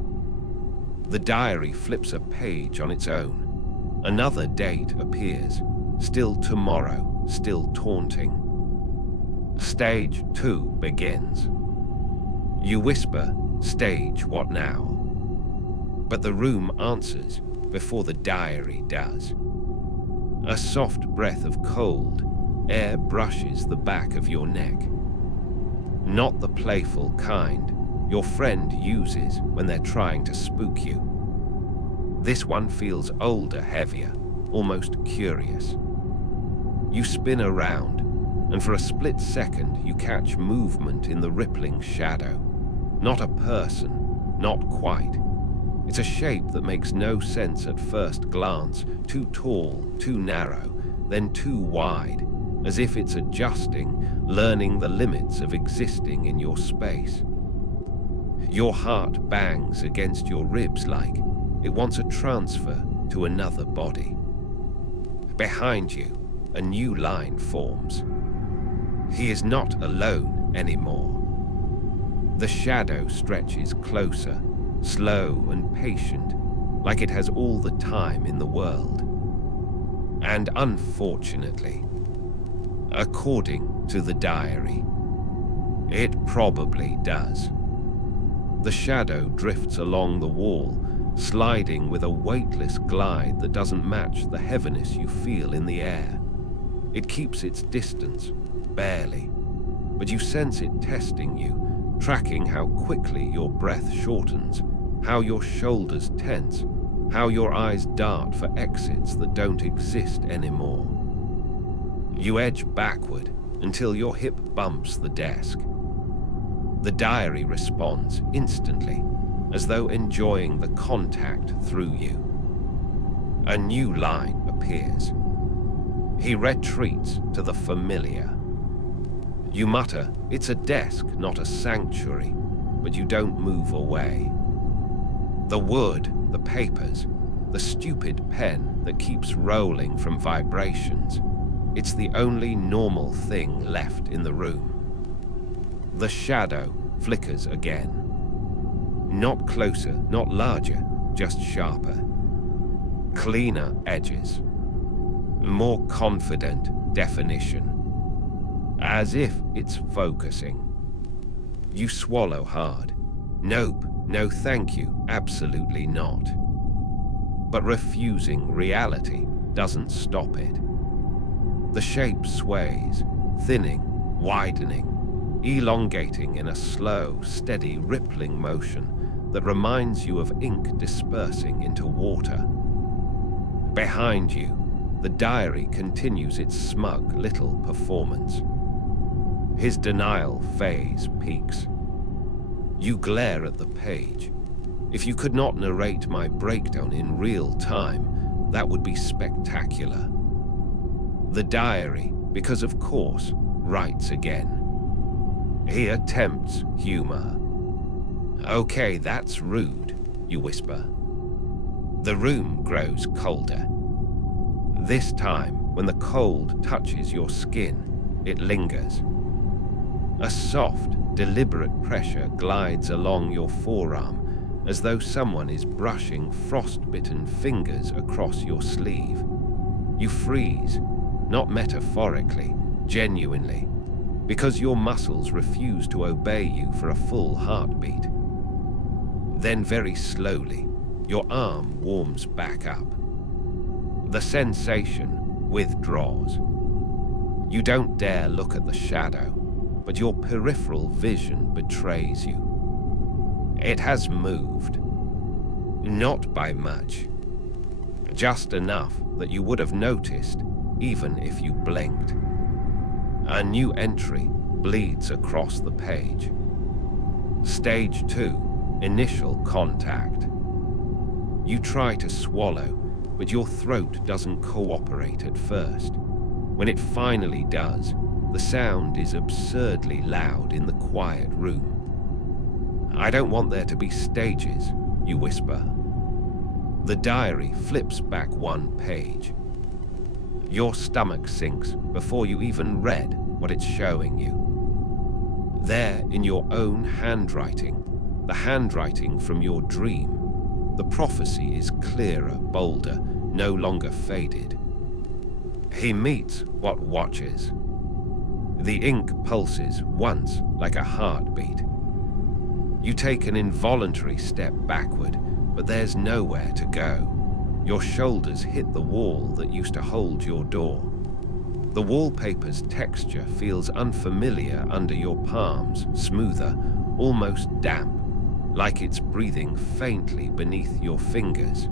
The diary flips a page on its own. Another date appears, still tomorrow, still taunting. Stage 2 begins. You whisper, "Stage what now?" But the room answers before the diary does. A soft breath of cold air brushes the back of your neck. Not the playful kind your friend uses when they're trying to spook you. This one feels older, heavier, almost curious. You spin around, and for a split second you catch movement in the rippling shadow. Not a person, not quite. It's a shape that makes no sense at first glance, too tall, too narrow, then too wide, as if it's adjusting, learning the limits of existing in your space. Your heart bangs against your ribs like it wants a transfer to another body. Behind you, a new line forms. He is not alone anymore. The shadow stretches closer, slow and patient, like it has all the time in the world. And unfortunately, according to the diary, it probably does. The shadow drifts along the wall, sliding with a weightless glide that doesn't match the heaviness you feel in the air. It keeps its distance, barely, but you sense it testing you, tracking how quickly your breath shortens, how your shoulders tense, how your eyes dart for exits that don't exist anymore. You edge backward until your hip bumps the desk. The diary responds instantly, as though enjoying the contact through you. A new line appears. He retreats to the familiar. You mutter, "It's a desk, not a sanctuary," but you don't move away. The wood, the papers, the stupid pen that keeps rolling from vibrations. It's the only normal thing left in the room. The shadow flickers again. Not closer, not larger, just sharper. Cleaner edges. More confident definition. As if it's focusing. You swallow hard. Nope, no thank you, absolutely not. But refusing reality doesn't stop it. The shape sways, thinning, widening, elongating in a slow, steady, rippling motion that reminds you of ink dispersing into water. Behind you, the diary continues its smug little performance. His denial phase peaks. You glare at the page. If you could not narrate my breakdown in real time, that would be spectacular. The diary, because of course, writes again. He attempts humor. "Okay, that's rude," you whisper. The room grows colder. This time, when the cold touches your skin, it lingers. A soft, deliberate pressure glides along your forearm, as though someone is brushing frost-bitten fingers across your sleeve. You freeze, not metaphorically, genuinely, because your muscles refuse to obey you for a full heartbeat. Then very slowly, your arm warms back up. The sensation withdraws. You don't dare look at the shadow, but your peripheral vision betrays you. It has moved. Not by much. Just enough that you would have noticed, even if you blinked. A new entry bleeds across the page. Stage 2, initial contact. You try to swallow, but your throat doesn't cooperate at first. When it finally does, the sound is absurdly loud in the quiet room. "I don't want there to be stages," you whisper. The diary flips back one page. Your stomach sinks before you even read what it's showing you. There, in your own handwriting, the handwriting from your dream, the prophecy is clearer, bolder, no longer faded. He meets what watches. The ink pulses once like a heartbeat. You take an involuntary step backward, but there's nowhere to go. Your shoulders hit the wall that used to hold your door. The wallpaper's texture feels unfamiliar under your palms, smoother, almost damp, like it's breathing faintly beneath your fingers.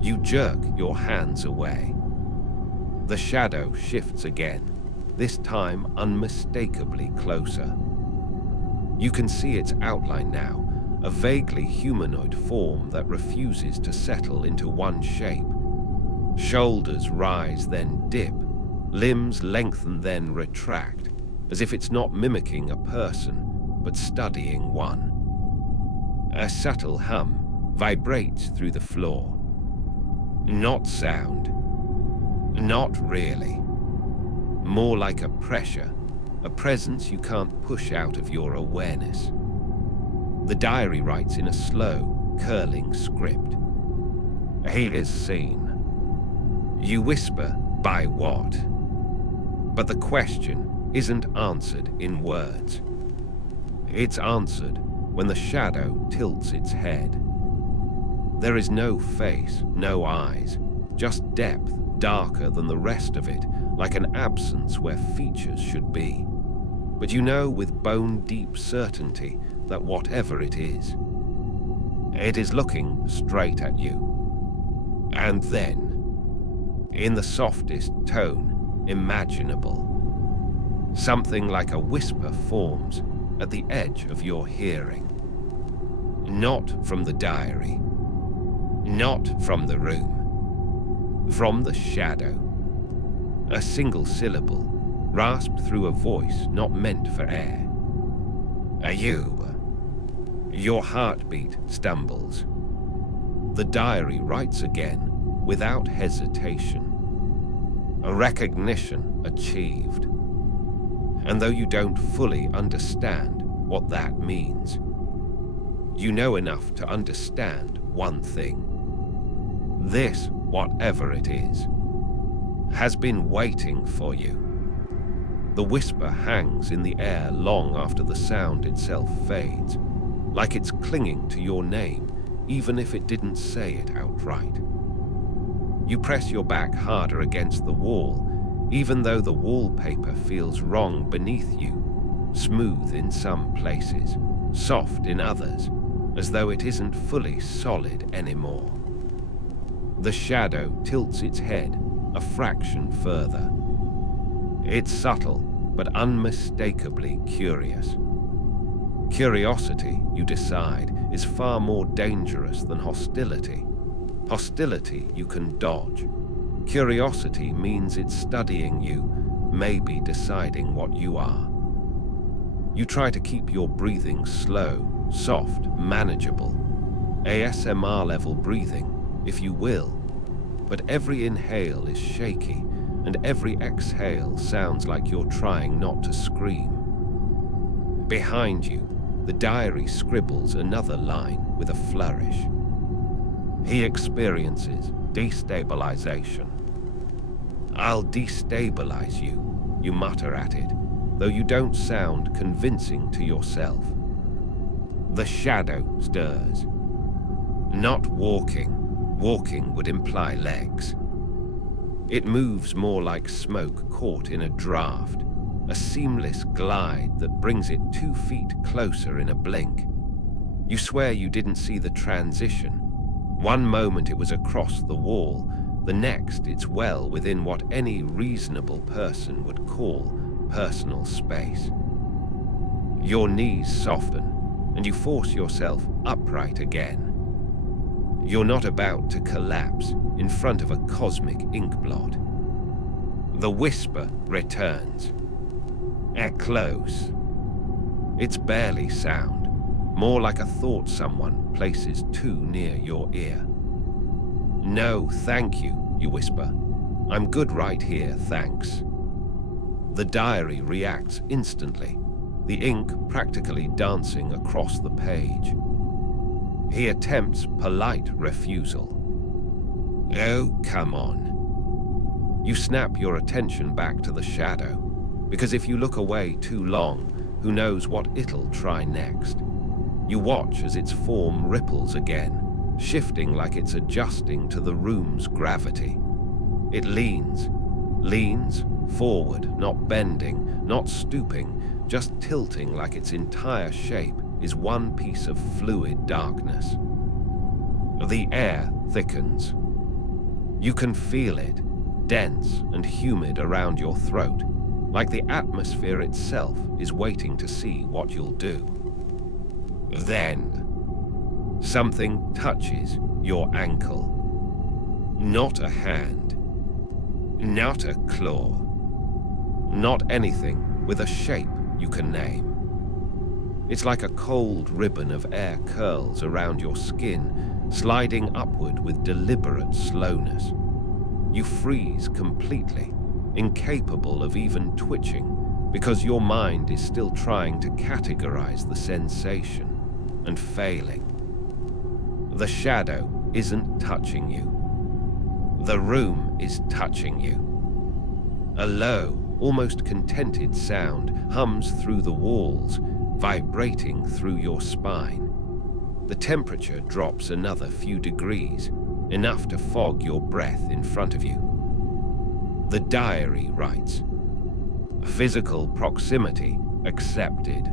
You jerk your hands away. The shadow shifts again, this time unmistakably closer. You can see its outline now, a vaguely humanoid form that refuses to settle into one shape. Shoulders rise, then dip. Limbs lengthen, then retract, as if it's not mimicking a person, but studying one. A subtle hum vibrates through the floor. Not sound. Not really. More like a pressure, a presence you can't push out of your awareness. The diary writes in a slow, curling script. "He is seen." You whisper, "By what?" But the question isn't answered in words. It's answered when the shadow tilts its head. There is no face, no eyes, just depth darker than the rest of it, like an absence where features should be. But you know with bone-deep certainty that whatever it is looking straight at you. And then, in the softest tone imaginable, something like a whisper forms at the edge of your hearing. Not from the diary, not from the room, from the shadow. A single syllable, rasped through a voice not meant for air. "Are you?" Your heartbeat stumbles. The diary writes again, without hesitation. A recognition achieved. And though you don't fully understand what that means, you know enough to understand one thing. This, whatever it is, has been waiting for you. The whisper hangs in the air long after the sound itself fades, like it's clinging to your name, even if it didn't say it outright. You press your back harder against the wall, even though the wallpaper feels wrong beneath you, smooth in some places, soft in others, as though it isn't fully solid anymore. The shadow tilts its head a fraction further. It's subtle, but unmistakably curious. Curiosity, you decide, is far more dangerous than hostility. Hostility you can dodge. Curiosity means it's studying you, maybe deciding what you are. You try to keep your breathing slow, soft, manageable. ASMR-level breathing, if you will. but every inhale is shaky, and every exhale sounds like you're trying not to scream. Behind you, the diary scribbles another line with a flourish. He experiences destabilization. "I'll destabilize you," you mutter at it, though you don't sound convincing to yourself. The shadow stirs. Not walking. Walking would imply legs. It moves more like smoke caught in a draft, a seamless glide that brings it 2 feet closer in a blink. You swear you didn't see the transition. One moment it was across the wall, the next it's well within what any reasonable person would call personal space. Your knees soften, and you force yourself upright again. You're not about to collapse in front of a cosmic inkblot. The whisper returns. Close. It's barely sound, more like a thought someone places too near your ear. "No, thank you," you whisper. "I'm good right here, thanks." The diary reacts instantly, the ink practically dancing across the page. He attempts polite refusal. "Oh, come on." You snap your attention back to the shadow, because if you look away too long, who knows what it'll try next. You watch as its form ripples again, shifting like it's adjusting to the room's gravity. It leans forward, not bending, not stooping, just tilting like its entire shape is one piece of fluid darkness. The air thickens. You can feel it, dense and humid around your throat, like the atmosphere itself is waiting to see what you'll do. Then, something touches your ankle. Not a hand, not a claw, not anything with a shape you can name. It's like a cold ribbon of air curls around your skin, sliding upward with deliberate slowness. You freeze completely, incapable of even twitching, because your mind is still trying to categorize the sensation and failing. The shadow isn't touching you. The room is touching you. A low, almost contented sound hums through the walls, vibrating through your spine. The temperature drops another few degrees, enough to fog your breath in front of you. The diary writes, "Physical proximity accepted."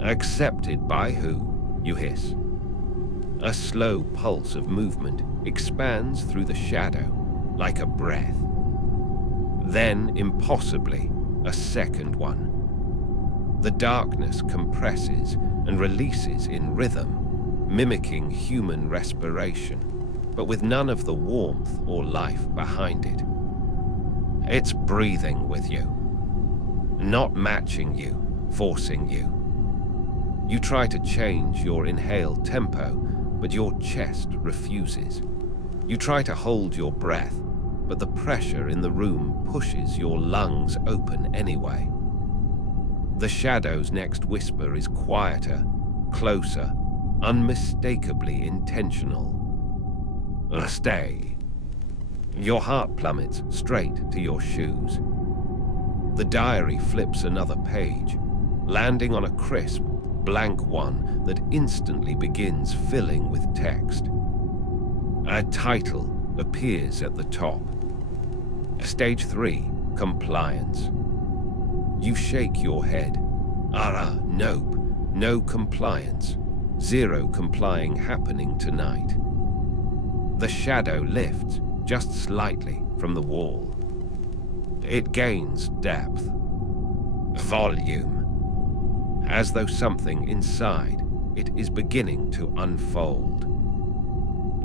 Accepted by who? You hiss. A slow pulse of movement expands through the shadow, like a breath. Then, impossibly, a second one. The darkness compresses and releases in rhythm, mimicking human respiration, but with none of the warmth or life behind it. It's breathing with you, not matching you, forcing you. You try to change your inhale tempo, but your chest refuses. You try to hold your breath, but the pressure in the room pushes your lungs open anyway. The shadow's next whisper is quieter, closer, unmistakably intentional. Stay. Your heart plummets straight to your shoes. The diary flips another page, landing on a crisp, blank one that instantly begins filling with text. A title appears at the top. Stage 3, Compliance. You shake your head. Nope, no compliance. Zero complying happening tonight. The shadow lifts just slightly from the wall. It gains depth, volume, as though something inside it is beginning to unfold.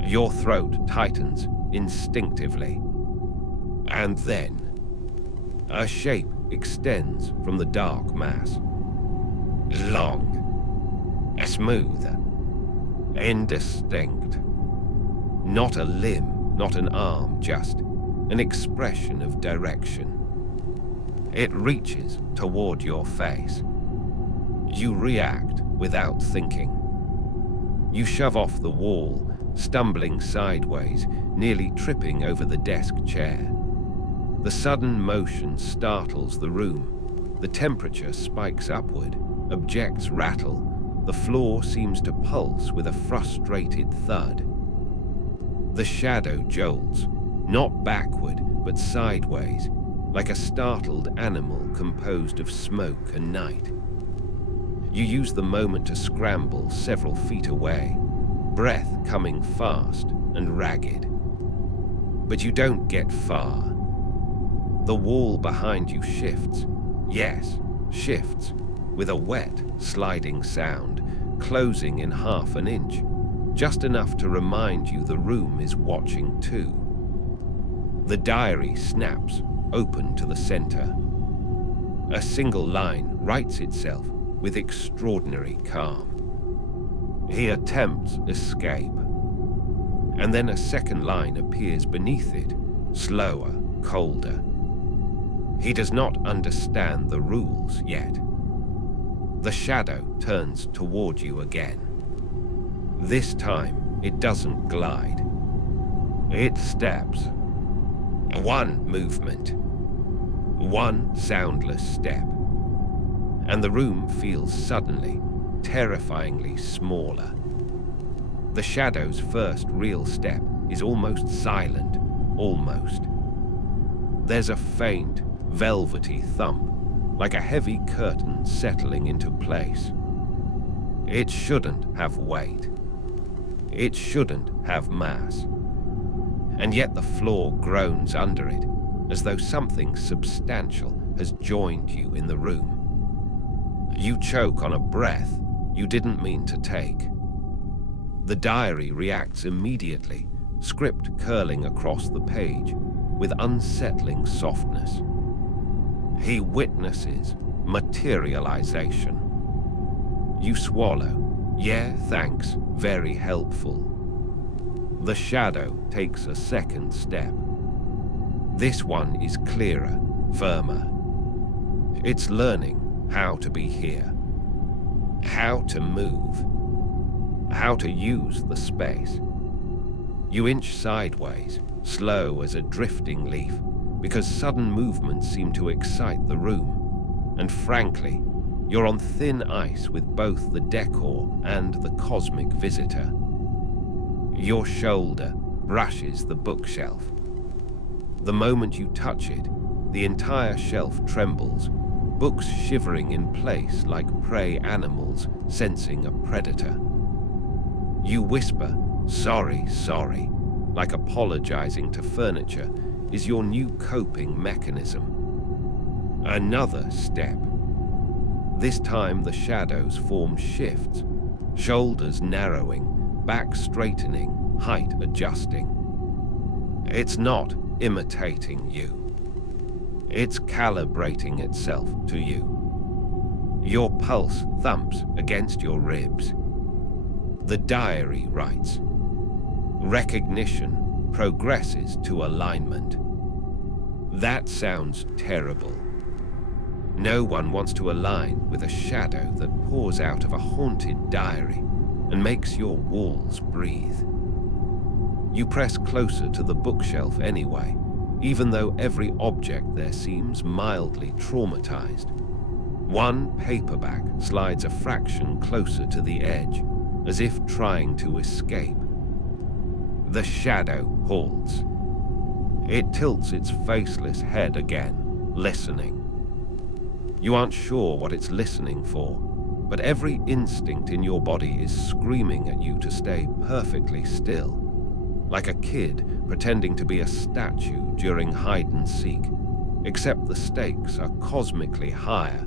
Your throat tightens instinctively, and then a shape extends from the dark mass. Long, smooth, indistinct. Not a limb, not an arm, just an expression of direction. It reaches toward your face. You react without thinking. You shove off the wall, stumbling sideways, nearly tripping over the desk chair. The sudden motion startles the room. The temperature spikes upward, objects rattle. The floor seems to pulse with a frustrated thud. The shadow jolts, not backward, but sideways, like a startled animal composed of smoke and night. You use the moment to scramble several feet away, breath coming fast and ragged. But you don't get far. The wall behind you shifts. Yes, shifts, with a wet, sliding sound, closing in half an inch, just enough to remind you the room is watching too. The diary snaps open to the center. A single line writes itself with extraordinary calm. He attempts escape. And then a second line appears beneath it, slower, colder. He does not understand the rules yet. The shadow turns toward you again. This time, it doesn't glide. It steps. One movement. One soundless step. And the room feels suddenly, terrifyingly smaller. The shadow's first real step is almost silent, almost. There's a faint, velvety thump, like a heavy curtain settling into place. It shouldn't have weight. It shouldn't have mass. And yet the floor groans under it, as though something substantial has joined you in the room. You choke on a breath you didn't mean to take. The diary reacts immediately, script curling across the page with unsettling softness. He witnesses materialization. You swallow. Yeah, thanks, very helpful. The shadow takes a second step. This one is clearer, firmer. It's learning how to be here, how to move, how to use the space. You inch sideways, slow as a drifting leaf, because sudden movements seem to excite the room. And frankly, you're on thin ice with both the decor and the cosmic visitor. Your shoulder brushes the bookshelf. The moment you touch it, the entire shelf trembles, books shivering in place like prey animals sensing a predator. You whisper, "Sorry, sorry," like apologizing to furniture is your new coping mechanism. Another step. This time the shadow's form shifts, shoulders narrowing, back straightening, height adjusting. It's not imitating you. It's calibrating itself to you. Your pulse thumps against your ribs. The diary writes. Recognition progresses to alignment. That sounds terrible. No one wants to align with a shadow that pours out of a haunted diary and makes your walls breathe. You press closer to the bookshelf anyway, even though every object there seems mildly traumatized. One paperback slides a fraction closer to the edge, as if trying to escape. The shadow halts. It tilts its faceless head again, listening. You aren't sure what it's listening for, but every instinct in your body is screaming at you to stay perfectly still, like a kid pretending to be a statue during hide and seek, except the stakes are cosmically higher,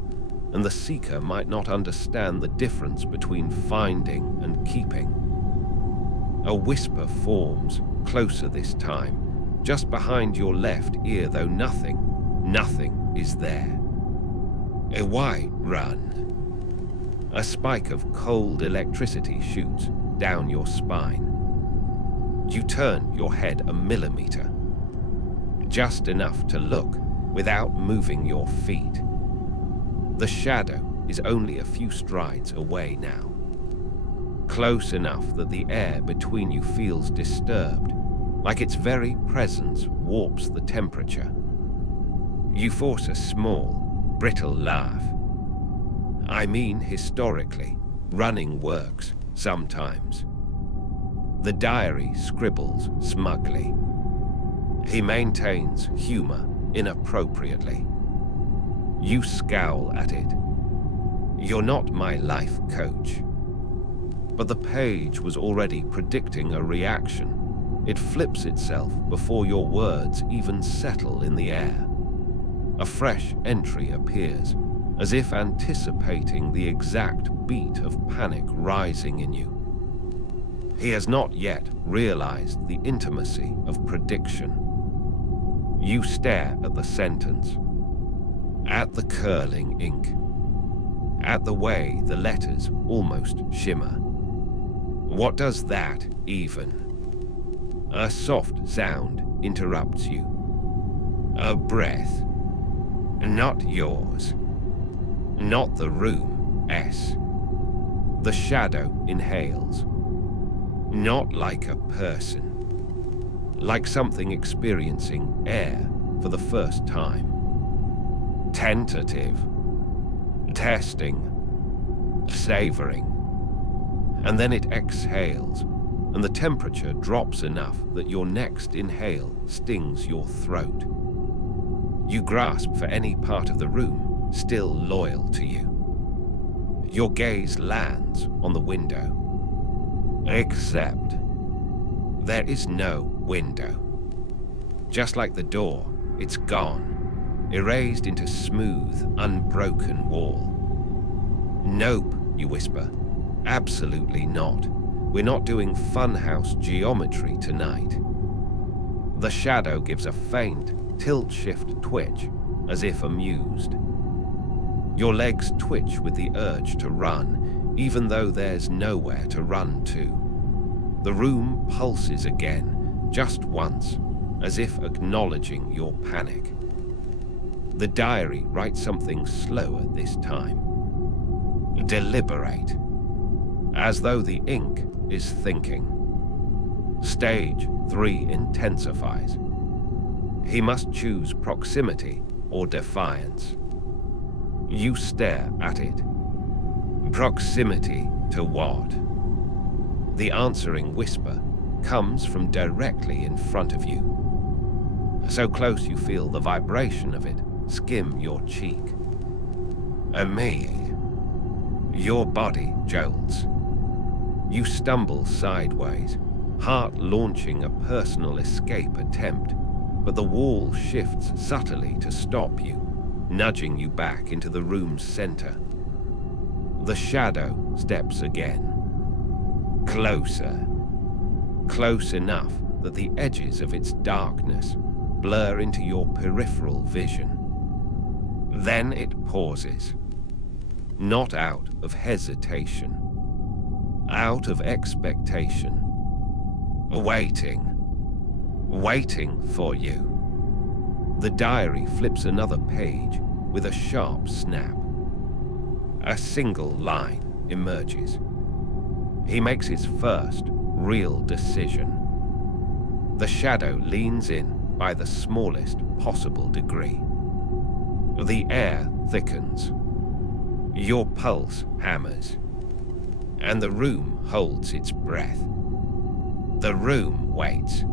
and the seeker might not understand the difference between finding and keeping. A whisper forms, closer this time, just behind your left ear, though nothing is there. Why run? A spike of cold electricity shoots down your spine. You turn your head a millimeter, just enough to look without moving your feet. The shadow is only a few strides away now, close enough that the air between you feels disturbed, like its very presence warps the temperature. You force a small, brittle laugh. I mean, historically, running works sometimes. The diary scribbles smugly. He maintains humor inappropriately. You scowl at it. You're not my life coach. But the page was already predicting a reaction. It flips itself before your words even settle in the air. A fresh entry appears, as if anticipating the exact beat of panic rising in you. He has not yet realized the intimacy of prediction. You stare at the sentence, at the curling ink, at the way the letters almost shimmer. What does that even? A soft sound interrupts you. A breath. Not yours. Not the room, S. The shadow inhales. Not like a person. Like something experiencing air for the first time. Tentative. Testing. Savoring. And then it exhales, and the temperature drops enough that your next inhale stings your throat. You grasp for any part of the room still loyal to you. Your gaze lands on the window. Except there is no window. Just like the door, it's gone, erased into smooth, unbroken wall. Nope, you whisper. Absolutely not. We're not doing funhouse geometry tonight. The shadow gives a faint, tilt-shift twitch, as if amused. Your legs twitch with the urge to run, even though there's nowhere to run to. The room pulses again, just once, as if acknowledging your panic. The diary writes something slower this time. Deliberate. As though the ink is thinking. Stage 3 intensifies. He must choose proximity or defiance. You stare at it. Proximity to what? The answering whisper comes from directly in front of you. So close you feel the vibration of it skim your cheek. Me. Your body jolts. You stumble sideways, heart launching a personal escape attempt, but the wall shifts subtly to stop you, nudging you back into the room's center. The shadow steps again. Closer. Close enough that the edges of its darkness blur into your peripheral vision. Then it pauses. Not out of hesitation. Out of expectation. Waiting. Waiting for you. The diary flips another page with a sharp snap. A single line emerges. He makes his first real decision. The shadow leans in by the smallest possible degree. The air thickens. Your pulse hammers. And the room holds its breath. The room waits.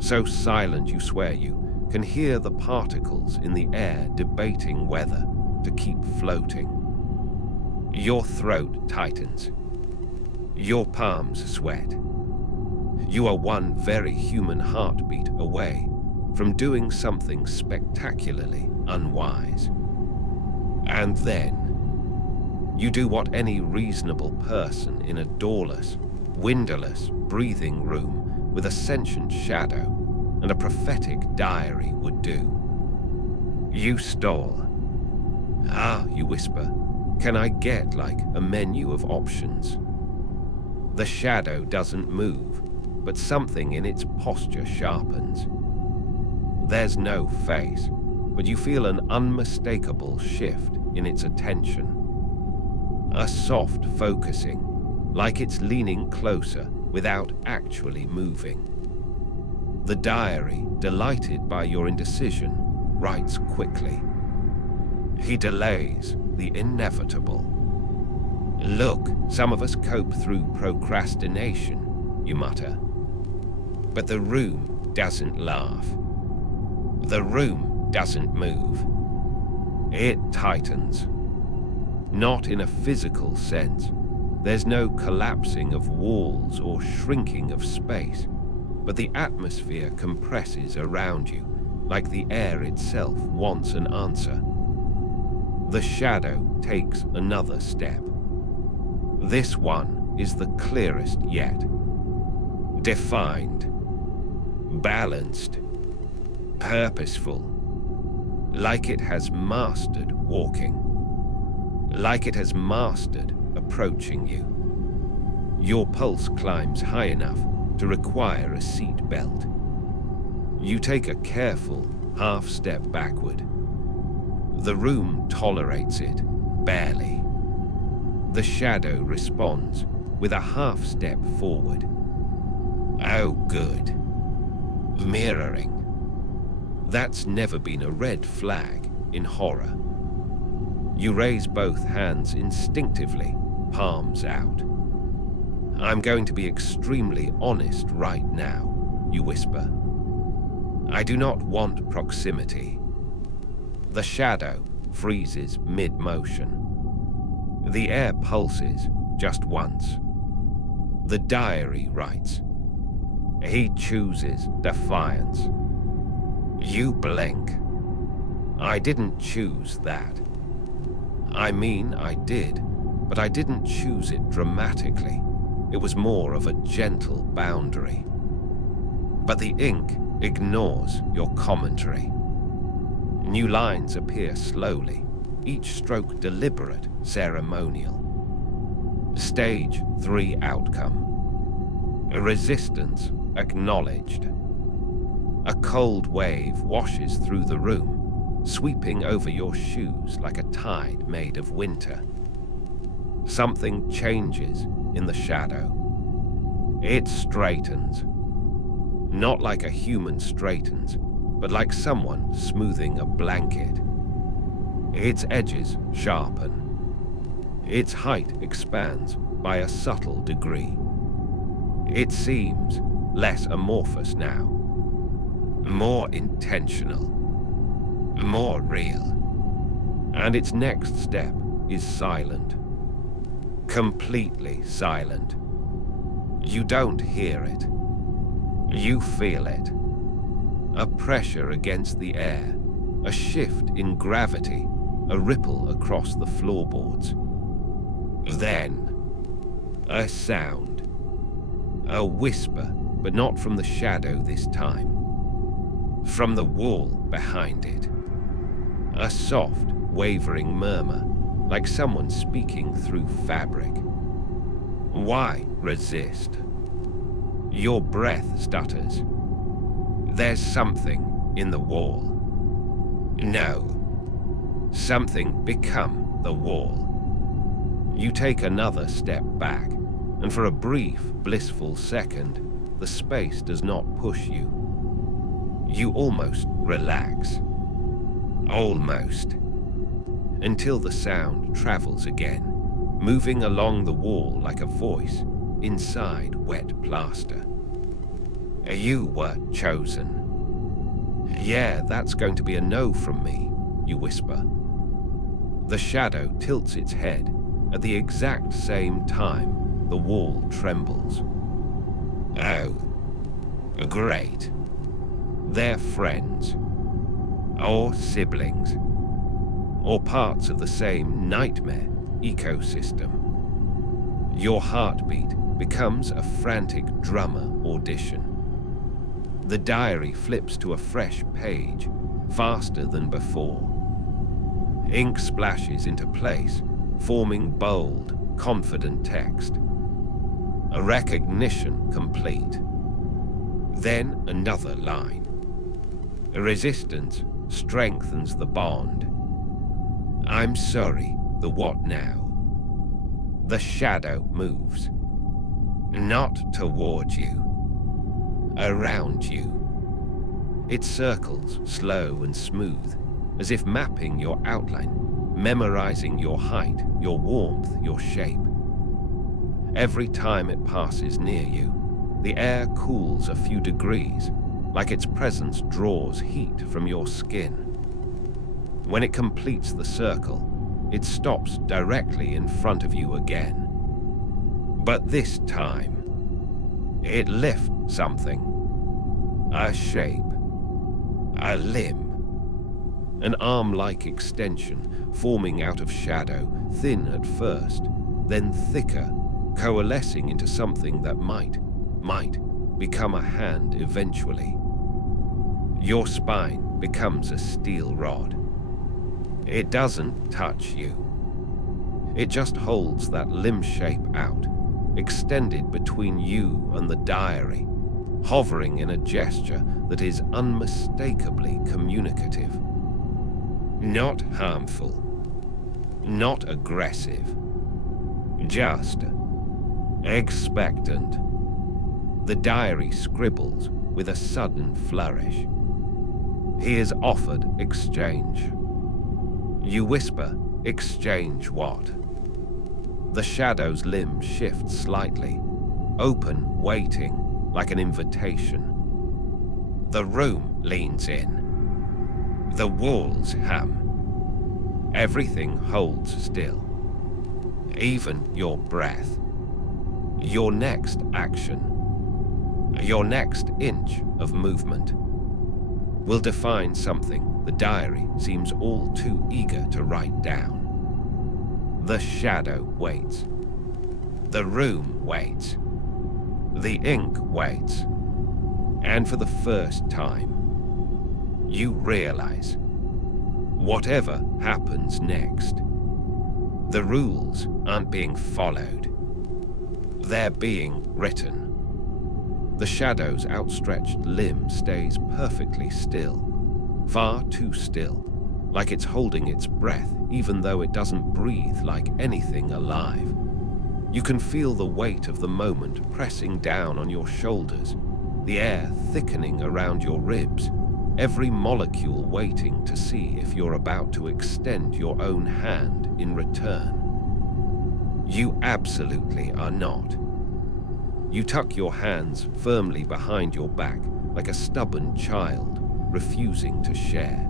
So silent you swear you can hear the particles in the air debating whether to keep floating. Your throat tightens. Your palms sweat. You are one very human heartbeat away from doing something spectacularly unwise. And then, you do what any reasonable person in a doorless, windowless, breathing room with a sentient shadow and a prophetic diary would do. You stall. Ah, you whisper, can I get like a menu of options? The shadow doesn't move, but something in its posture sharpens. There's no face, but you feel an unmistakable shift in its attention. A soft focusing, like it's leaning closer without actually moving. The diary, delighted by your indecision, writes quickly. He delays the inevitable. Look, some of us cope through procrastination, you mutter. But the room doesn't laugh. The room doesn't move. It tightens. Not in a physical sense. There's no collapsing of walls or shrinking of space, but the atmosphere compresses around you, like the air itself wants an answer. The shadow takes another step. This one is the clearest yet. Defined, balanced, purposeful, like it has mastered walking, like it has mastered approaching you. Your pulse climbs high enough to require a seat belt. You take a careful half step backward. The room tolerates it, barely. The shadow responds with a half step forward. Oh, good. Mirroring. That's never been a red flag in horror. You raise both hands instinctively, palms out. I'm going to be extremely honest right now, you whisper. I do not want proximity. The shadow freezes mid-motion. The air pulses just once. The diary writes. He chooses defiance. You blink. I didn't choose that. I mean, I did, but I didn't choose it dramatically. It was more of a gentle boundary. But the ink ignores your commentary. New lines appear slowly, each stroke deliberate, ceremonial. Stage 3 outcome. Resistance acknowledged. A cold wave washes through the room, sweeping over your shoes like a tide made of winter. Something changes in the shadow. It straightens. Not like a human straightens, but like someone smoothing a blanket. Its edges sharpen. Its height expands by a subtle degree. It seems less amorphous now. More intentional. More real. And its next step is silent. Completely silent. You don't hear it. You feel it. A pressure against the air, a shift in gravity, a ripple across the floorboards. Then, a sound. A whisper, but not from the shadow this time. From the wall behind it. A soft, wavering murmur, like someone speaking through fabric. Why resist? Your breath stutters. There's something in the wall. No. Something become the wall. You take another step back, and for a brief, blissful second, the space does not push you. You almost relax. Almost. Until the sound travels again, moving along the wall like a voice inside wet plaster. You were chosen. Yeah, that's going to be a no from me, you whisper. The shadow tilts its head. At the exact same time, the wall trembles. Oh, great. They're friends. Or siblings. Or parts of the same nightmare ecosystem. Your heartbeat becomes a frantic drummer audition. The diary flips to a fresh page, faster than before. Ink splashes into place, forming bold, confident text. A recognition complete. Then another line. Resistance strengthens the bond. I'm sorry, the what now? The shadow moves. Not toward you. Around you. It circles slow and smooth, as if mapping your outline, memorizing your height, your warmth, your shape. Every time it passes near you, the air cools a few degrees, like its presence draws heat from your skin. When it completes the circle, it stops directly in front of you again. But this time, it lifts something. A shape. A limb. An arm-like extension forming out of shadow, thin at first, then thicker, coalescing into something that might become a hand eventually. Your spine becomes a steel rod. It doesn't touch you. It just holds that limb shape out, extended between you and the diary, hovering in a gesture that is unmistakably communicative. Not harmful, not aggressive, just expectant. The diary scribbles with a sudden flourish. He is offered exchange. You whisper, exchange what? The shadow's limb shifts slightly, open, waiting, like an invitation. The room leans in. The walls hum. Everything holds still. Even your breath. Your next action. Your next inch of movement will define something the diary seems all too eager to write down. The shadow waits. The room waits. The ink waits. And for the first time, you realize, whatever happens next, the rules aren't being followed. They're being written. The shadow's outstretched limb stays perfectly still, far too still, like it's holding its breath even though it doesn't breathe like anything alive. You can feel the weight of the moment pressing down on your shoulders, the air thickening around your ribs, every molecule waiting to see if you're about to extend your own hand in return. You absolutely are not. You tuck your hands firmly behind your back like a stubborn child refusing to share.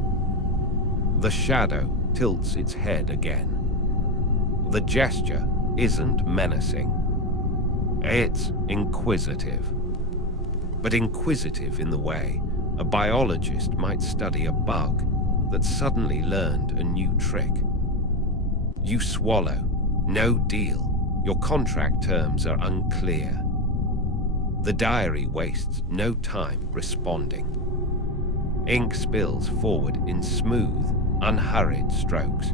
The shadow tilts its head again. The gesture isn't menacing. It's inquisitive. But inquisitive in the way a biologist might study a bug that suddenly learned a new trick. You swallow. No deal. Your contract terms are unclear. The diary wastes no time responding. Ink spills forward in smooth, unhurried strokes.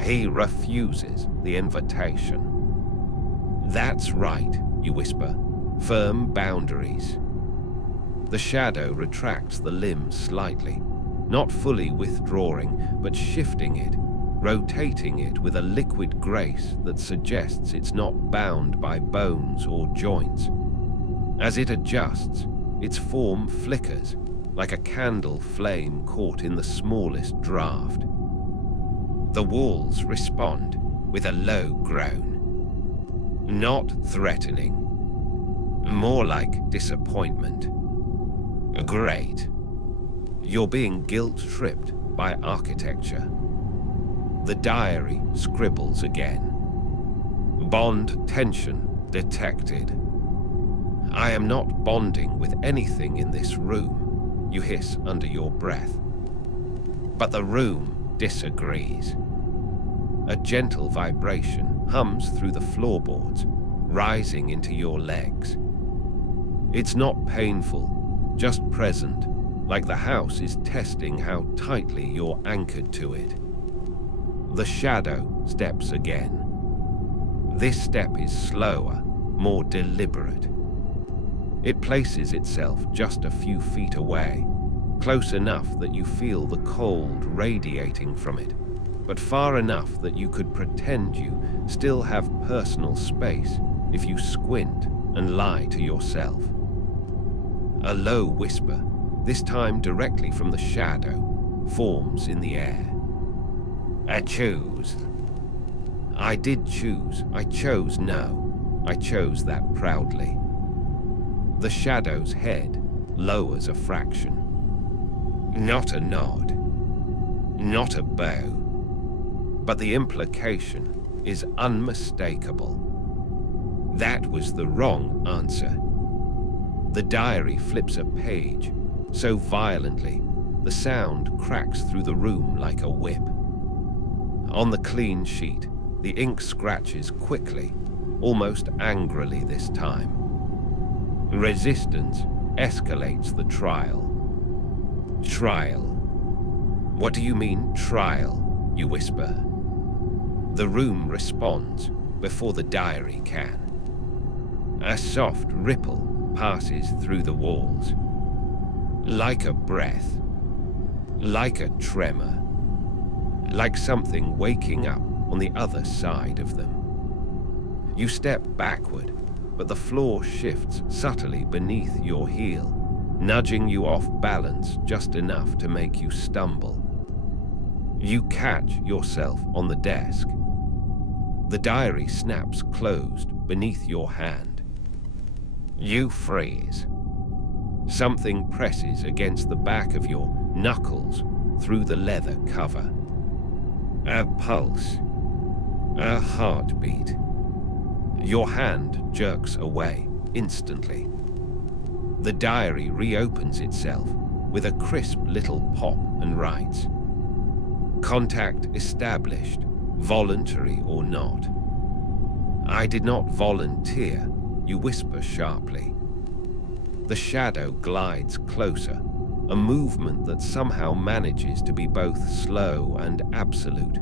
He refuses the invitation. That's right, you whisper. Firm boundaries. The shadow retracts the limb slightly, not fully withdrawing, but shifting it, rotating it with a liquid grace that suggests it's not bound by bones or joints. As it adjusts, its form flickers, like a candle flame caught in the smallest draft. The walls respond with a low groan. Not threatening. More like disappointment. Great. You're being guilt-tripped by architecture. The diary scribbles again. Bond tension detected. I am not bonding with anything in this room, you hiss under your breath. But the room disagrees. A gentle vibration hums through the floorboards, rising into your legs. It's not painful, just present, like the house is testing how tightly you're anchored to it. The shadow steps again. This step is slower, more deliberate. It places itself just a few feet away, close enough that you feel the cold radiating from it, but far enough that you could pretend you still have personal space if you squint and lie to yourself. A low whisper, this time directly from the shadow, forms in the air. I choose. I did choose. I chose no. I chose that proudly. The shadow's head lowers a fraction. Not a nod. Not a bow. But the implication is unmistakable. That was the wrong answer. The diary flips a page so violently the sound cracks through the room like a whip. On the clean sheet, the ink scratches quickly, almost angrily this time. Resistance escalates the trial. Trial. What do you mean, trial? You whisper. The room responds before the diary can. A soft ripple passes through the walls. Like a breath. Like a tremor. Like something waking up on the other side of them. You step backward, but the floor shifts subtly beneath your heel, nudging you off balance just enough to make you stumble. You catch yourself on the desk. The diary snaps closed beneath your hand. You freeze. Something presses against the back of your knuckles through the leather cover. A pulse. A heartbeat. Your hand jerks away instantly. The diary reopens itself with a crisp little pop and writes, "Contact established, voluntary or not." "I did not volunteer," you whisper sharply. The shadow glides closer, a movement that somehow manages to be both slow and absolute.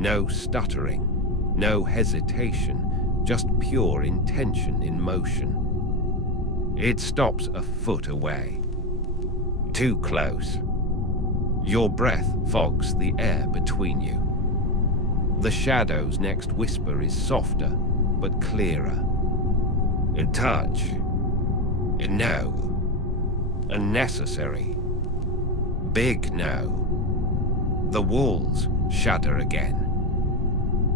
No stuttering, no hesitation, just pure intention in motion. It stops a foot away. Too close. Your breath fogs the air between you. The shadow's next whisper is softer, but clearer. A touch. No. A necessary. Big no. The walls shudder again.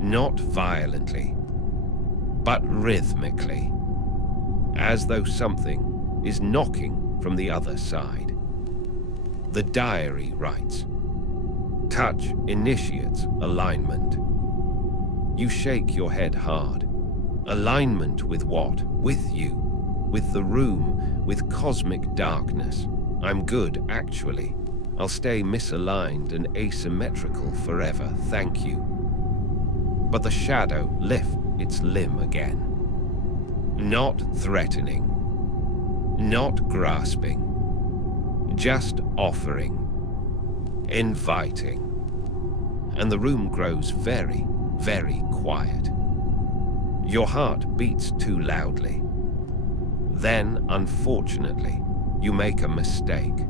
Not violently, but rhythmically, as though something is knocking from the other side. The diary writes, "Touch initiates alignment." You shake your head hard. Alignment with what? With you. With the room, with cosmic darkness. I'm good, actually. I'll stay misaligned and asymmetrical forever, thank you. But the shadow lifts its limb again. Not threatening. Not grasping. Just offering. Inviting. And the room grows very, very quiet. Your heart beats too loudly. Then, unfortunately, you make a mistake.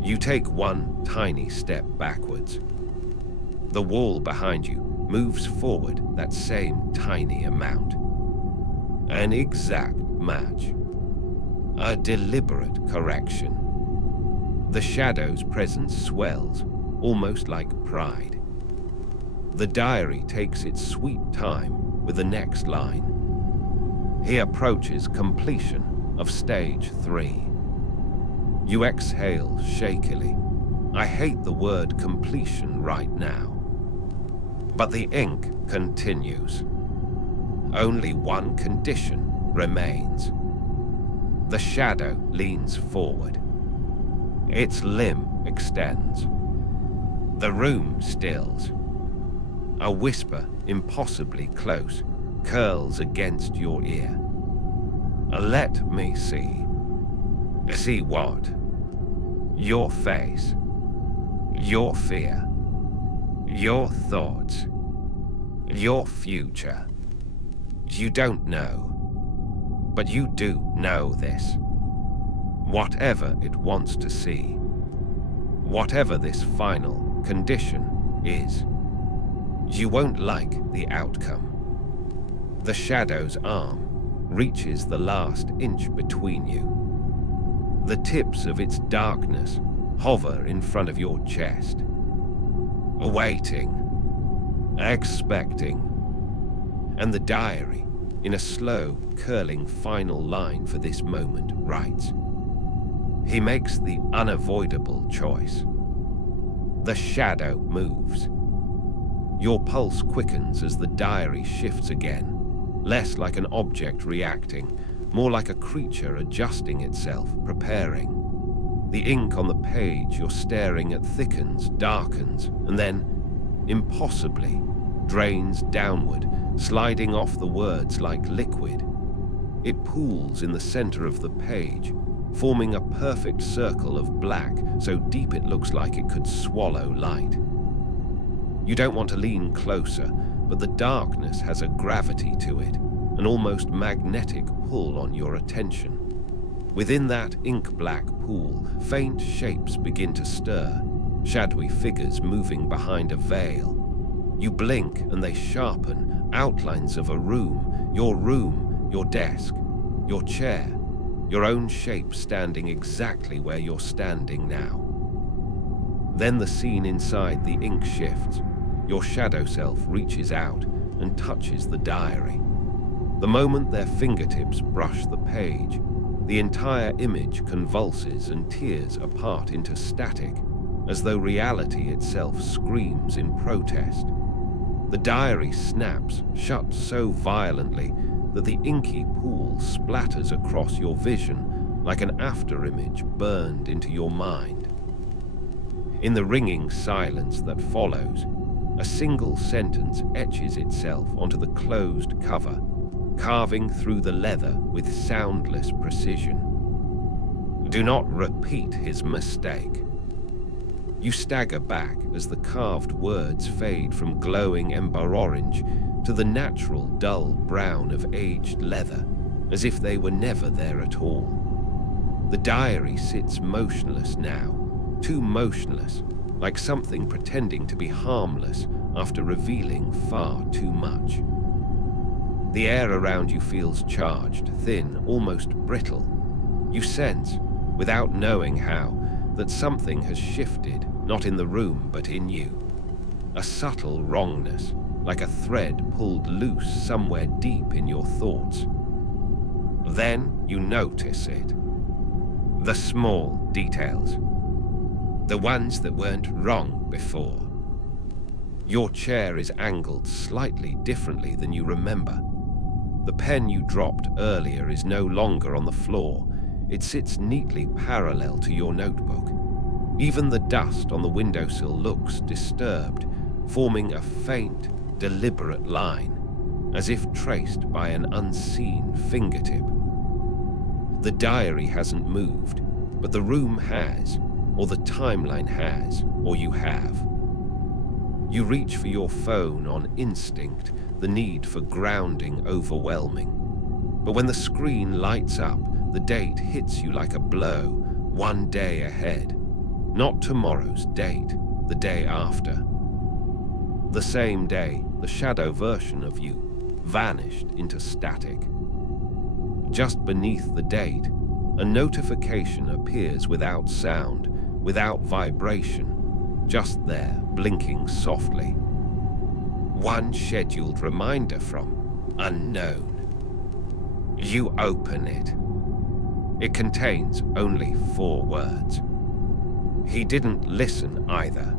You take one tiny step backwards. The wall behind you moves forward that same tiny amount. An exact match. A deliberate correction. The shadow's presence swells, almost like pride. The diary takes its sweet time with the next line. He approaches completion of stage 3. You exhale shakily. I hate the word completion right now. But the ink continues. Only one condition remains. The shadow leans forward. Its limb extends. The room stills. A whisper, impossibly close, curls against your ear. Let me see. See what? Your face. Your fear. Your thoughts. Your future. You don't know. But you do know this. Whatever it wants to see, whatever this final condition is, you won't like the outcome. The shadow's arm reaches the last inch between you. The tips of its darkness hover in front of your chest, awaiting, expecting, and the diary, in a slow, curling final line for this moment, writes, he makes the unavoidable choice. The shadow moves. Your pulse quickens as the diary shifts again, less like an object reacting, more like a creature adjusting itself, preparing. The ink on the page you're staring at thickens, darkens, and then, impossibly, drains downward, sliding off the words like liquid. It pools in the center of the page, forming a perfect circle of black so deep it looks like it could swallow light. You don't want to lean closer, but the darkness has a gravity to it, an almost magnetic pull on your attention. Within that ink-black pool, faint shapes begin to stir, shadowy figures moving behind a veil. You blink and they sharpen, outlines of a room, your desk, your chair, your own shape standing exactly where you're standing now. Then the scene inside the ink shifts. Your shadow self reaches out and touches the diary. The moment their fingertips brush the page, the entire image convulses and tears apart into static, as though reality itself screams in protest. The diary snaps shut so violently that the inky pool splatters across your vision like an afterimage burned into your mind. In the ringing silence that follows, a single sentence etches itself onto the closed cover, carving through the leather with soundless precision. Do not repeat his mistake. You stagger back as the carved words fade from glowing ember orange to the natural dull brown of aged leather, as if they were never there at all. The diary sits motionless now, too motionless, like something pretending to be harmless after revealing far too much. The air around you feels charged, thin, almost brittle. You sense, without knowing how, that something has shifted, not in the room but in you. A subtle wrongness, like a thread pulled loose somewhere deep in your thoughts. Then you notice it. The small details. The ones that weren't wrong before. Your chair is angled slightly differently than you remember. The pen you dropped earlier is no longer on the floor. It sits neatly parallel to your notebook. Even the dust on the windowsill looks disturbed, forming a faint, deliberate line, as if traced by an unseen fingertip. The diary hasn't moved, but the room has, or the timeline has, or you have. You reach for your phone on instinct, the need for grounding overwhelming. But when the screen lights up, the date hits you like a blow, one day ahead. Not tomorrow's date, the day after. The same day, the shadow version of you vanished into static. Just beneath the date, a notification appears without sound, without vibration, just there, blinking softly. One scheduled reminder from unknown. You open it. It contains only 4 words. He didn't listen either.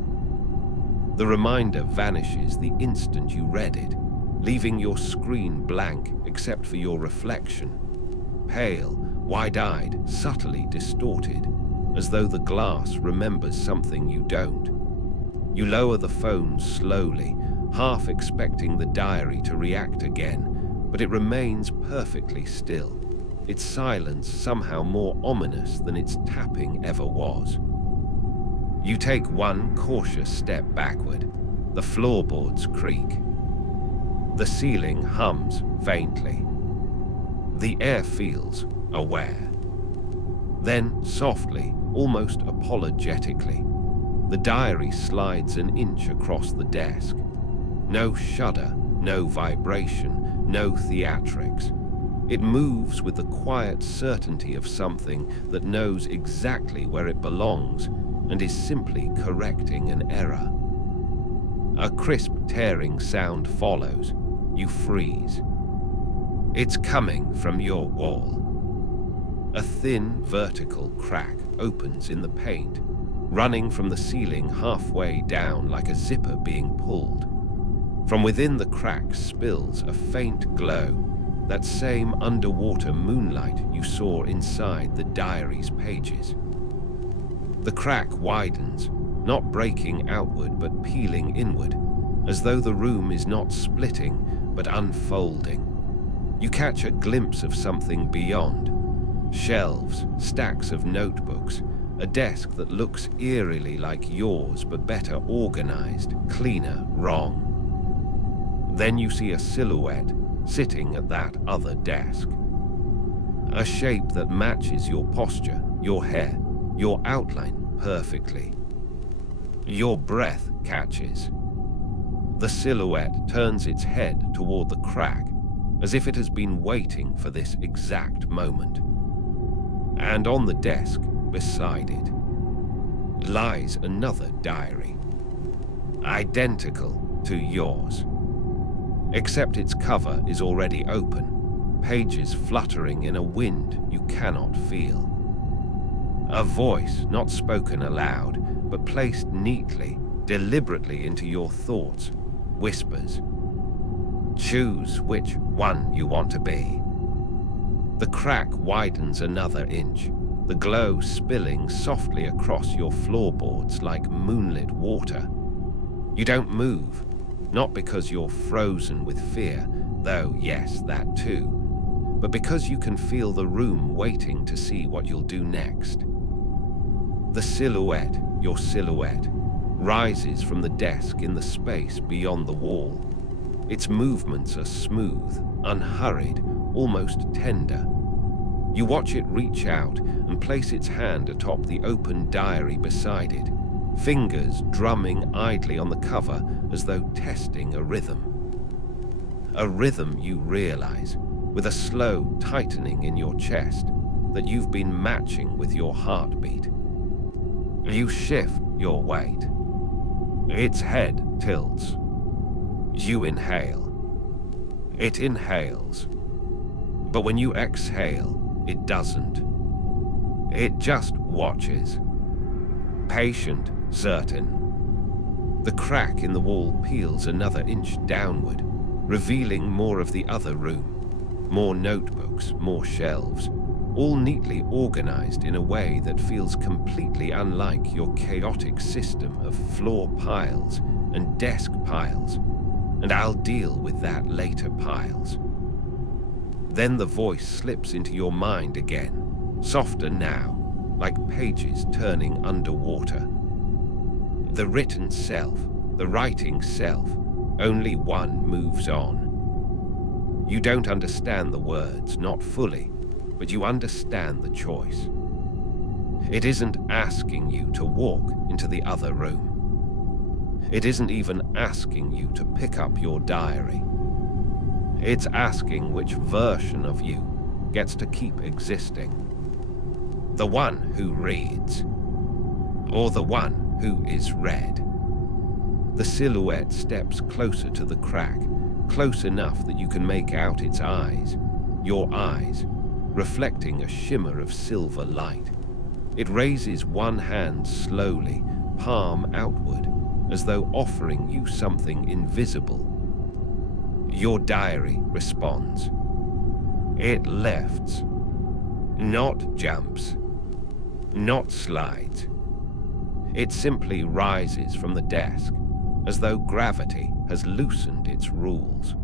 The reminder vanishes the instant you read it, leaving your screen blank except for your reflection. Pale, wide-eyed, subtly distorted, as though the glass remembers something you don't. You lower the phone slowly, half expecting the diary to react again, but it remains perfectly still, its silence somehow more ominous than its tapping ever was. You take one cautious step backward. The floorboards creak. The ceiling hums faintly. The air feels aware. Then, softly, almost apologetically, the diary slides an inch across the desk. No shudder, no vibration, no theatrics. It moves with the quiet certainty of something that knows exactly where it belongs and is simply correcting an error. A crisp, tearing sound follows. You freeze. It's coming from your wall. A thin, vertical crack opens in the paint, running from the ceiling halfway down like a zipper being pulled. From within the crack spills a faint glow, that same underwater moonlight you saw inside the diary's pages. The crack widens, not breaking outward but peeling inward, as though the room is not splitting but unfolding. You catch a glimpse of something beyond. Shelves, stacks of notebooks, a desk that looks eerily like yours but better organized, cleaner, wrong. Then you see a silhouette sitting at that other desk. A shape that matches your posture, your hair, your outline perfectly. Your breath catches. The silhouette turns its head toward the crack, as if it has been waiting for this exact moment. And on the desk, beside it, lies another diary, identical to yours. Except its cover is already open, pages fluttering in a wind you cannot feel. A voice, not spoken aloud, but placed neatly, deliberately into your thoughts, whispers, "Choose which one you want to be." The crack widens another inch, the glow spilling softly across your floorboards like moonlit water. You don't move, not because you're frozen with fear, though yes, that too, but because you can feel the room waiting to see what you'll do next. The silhouette, your silhouette, rises from the desk in the space beyond the wall. Its movements are smooth, unhurried, almost tender. You watch it reach out and place its hand atop the open diary beside it, fingers drumming idly on the cover as though testing a rhythm. A rhythm you realize, with a slow tightening in your chest, that you've been matching with your heartbeat. You shift your weight. Its head tilts. You inhale. It inhales. But when you exhale, it doesn't. It just watches. Patient, certain. The crack in the wall peels another inch downward, revealing more of the other room. More notebooks, more shelves, all neatly organized in a way that feels completely unlike your chaotic system of floor piles and desk piles, and I'll deal with that later piles. Then the voice slips into your mind again, softer now, like pages turning underwater. The written self, the writing self, only one moves on. You don't understand the words, not fully, but you understand the choice. It isn't asking you to walk into the other room. It isn't even asking you to pick up your diary. It's asking which version of you gets to keep existing. The one who reads, or the one who is read. The silhouette steps closer to the crack, close enough that you can make out its eyes, your eyes, reflecting a shimmer of silver light. It raises one hand slowly, palm outward, as though offering you something invisible. Your diary responds. It lifts, not jumps, not slides. It simply rises from the desk, as though gravity has loosened its rules.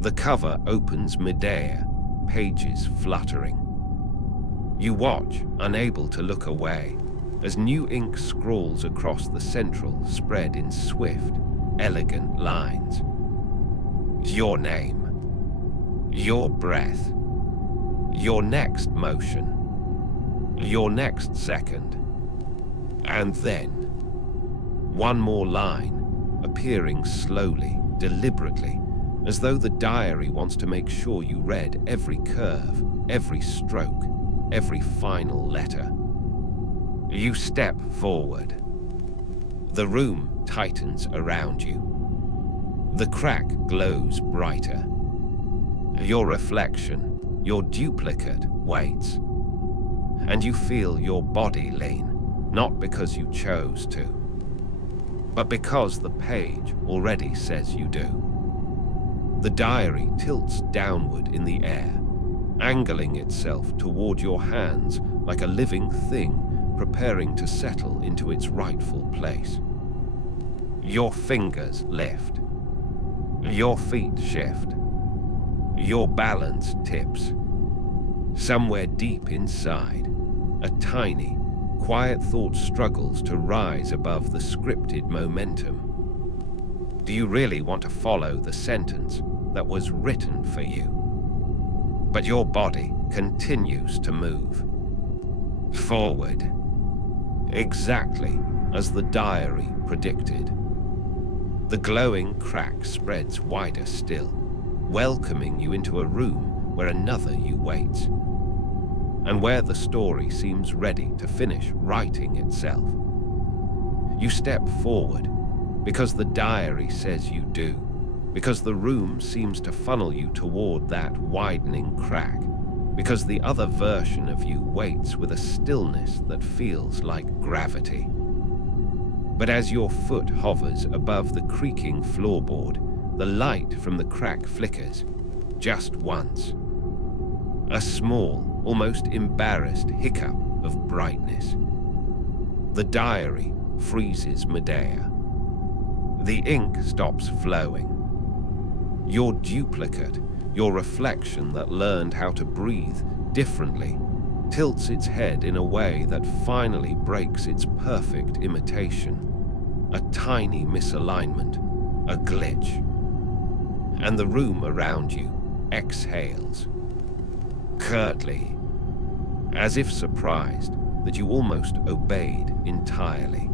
The cover opens midair, pages fluttering. You watch, unable to look away, as new ink scrawls across the central spread in swift, elegant lines. Your name, your breath, Your next motion. Your next second. And then, one more line, appearing slowly, deliberately, as though the diary wants to make sure you read every curve, every stroke, every final letter. You step forward. The room tightens around you. The crack glows brighter. Your reflection, your duplicate, waits. And you feel your body lean, not because you chose to, but because the page already says you do. The diary tilts downward in the air, angling itself toward your hands like a living thing preparing to settle into its rightful place. Your fingers lift. Your feet shift. Your balance tips. Somewhere deep inside, a tiny, quiet thought struggles to rise above the scripted momentum. Do you really want to follow the sentence that was written for you? But your body continues to move. Forward. Exactly as the diary predicted. The glowing crack spreads wider still, welcoming you into a room where another you waits, and where the story seems ready to finish writing itself. You step forward because the diary says you do, because the room seems to funnel you toward that widening crack, because the other version of you waits with a stillness that feels like gravity. But as your foot hovers above the creaking floorboard, the light from the crack flickers, just once. A small, almost embarrassed hiccup of brightness. The diary freezes midair. The ink stops flowing. Your duplicate, your reflection that learned how to breathe differently, tilts its head in a way that finally breaks its perfect imitation. A tiny misalignment, a glitch. And the room around you exhales. Curtly, as if surprised that you almost obeyed entirely.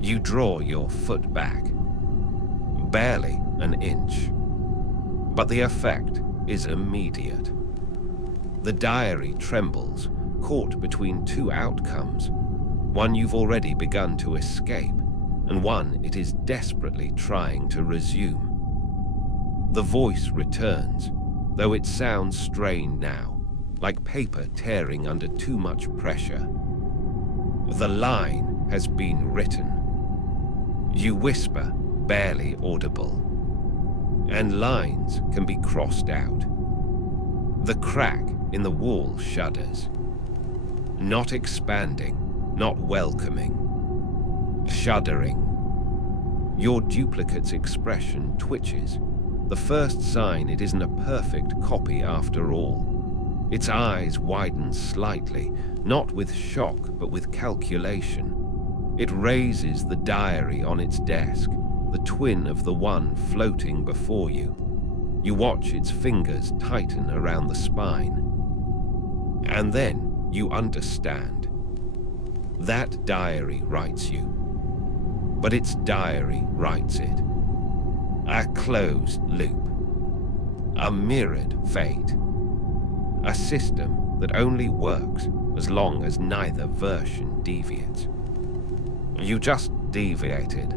You draw your foot back, barely an inch, but the effect is immediate. The diary trembles, caught between two outcomes, one you've already begun to escape, and one it is desperately trying to resume. The voice returns, though it sounds strained now, like paper tearing under too much pressure. The line has been written. You whisper, barely audible, and lines can be crossed out. The crack in the wall shudders, not expanding, not welcoming, shuddering. Your duplicate's expression twitches, the first sign it isn't a perfect copy after all. Its eyes widen slightly, not with shock but with calculation. It raises the diary on its desk, the twin of the one floating before you. You watch its fingers tighten around the spine. And then you understand. That diary writes you. But its diary writes it. A closed loop. A mirrored fate. A system that only works as long as neither version deviates. You just deviated.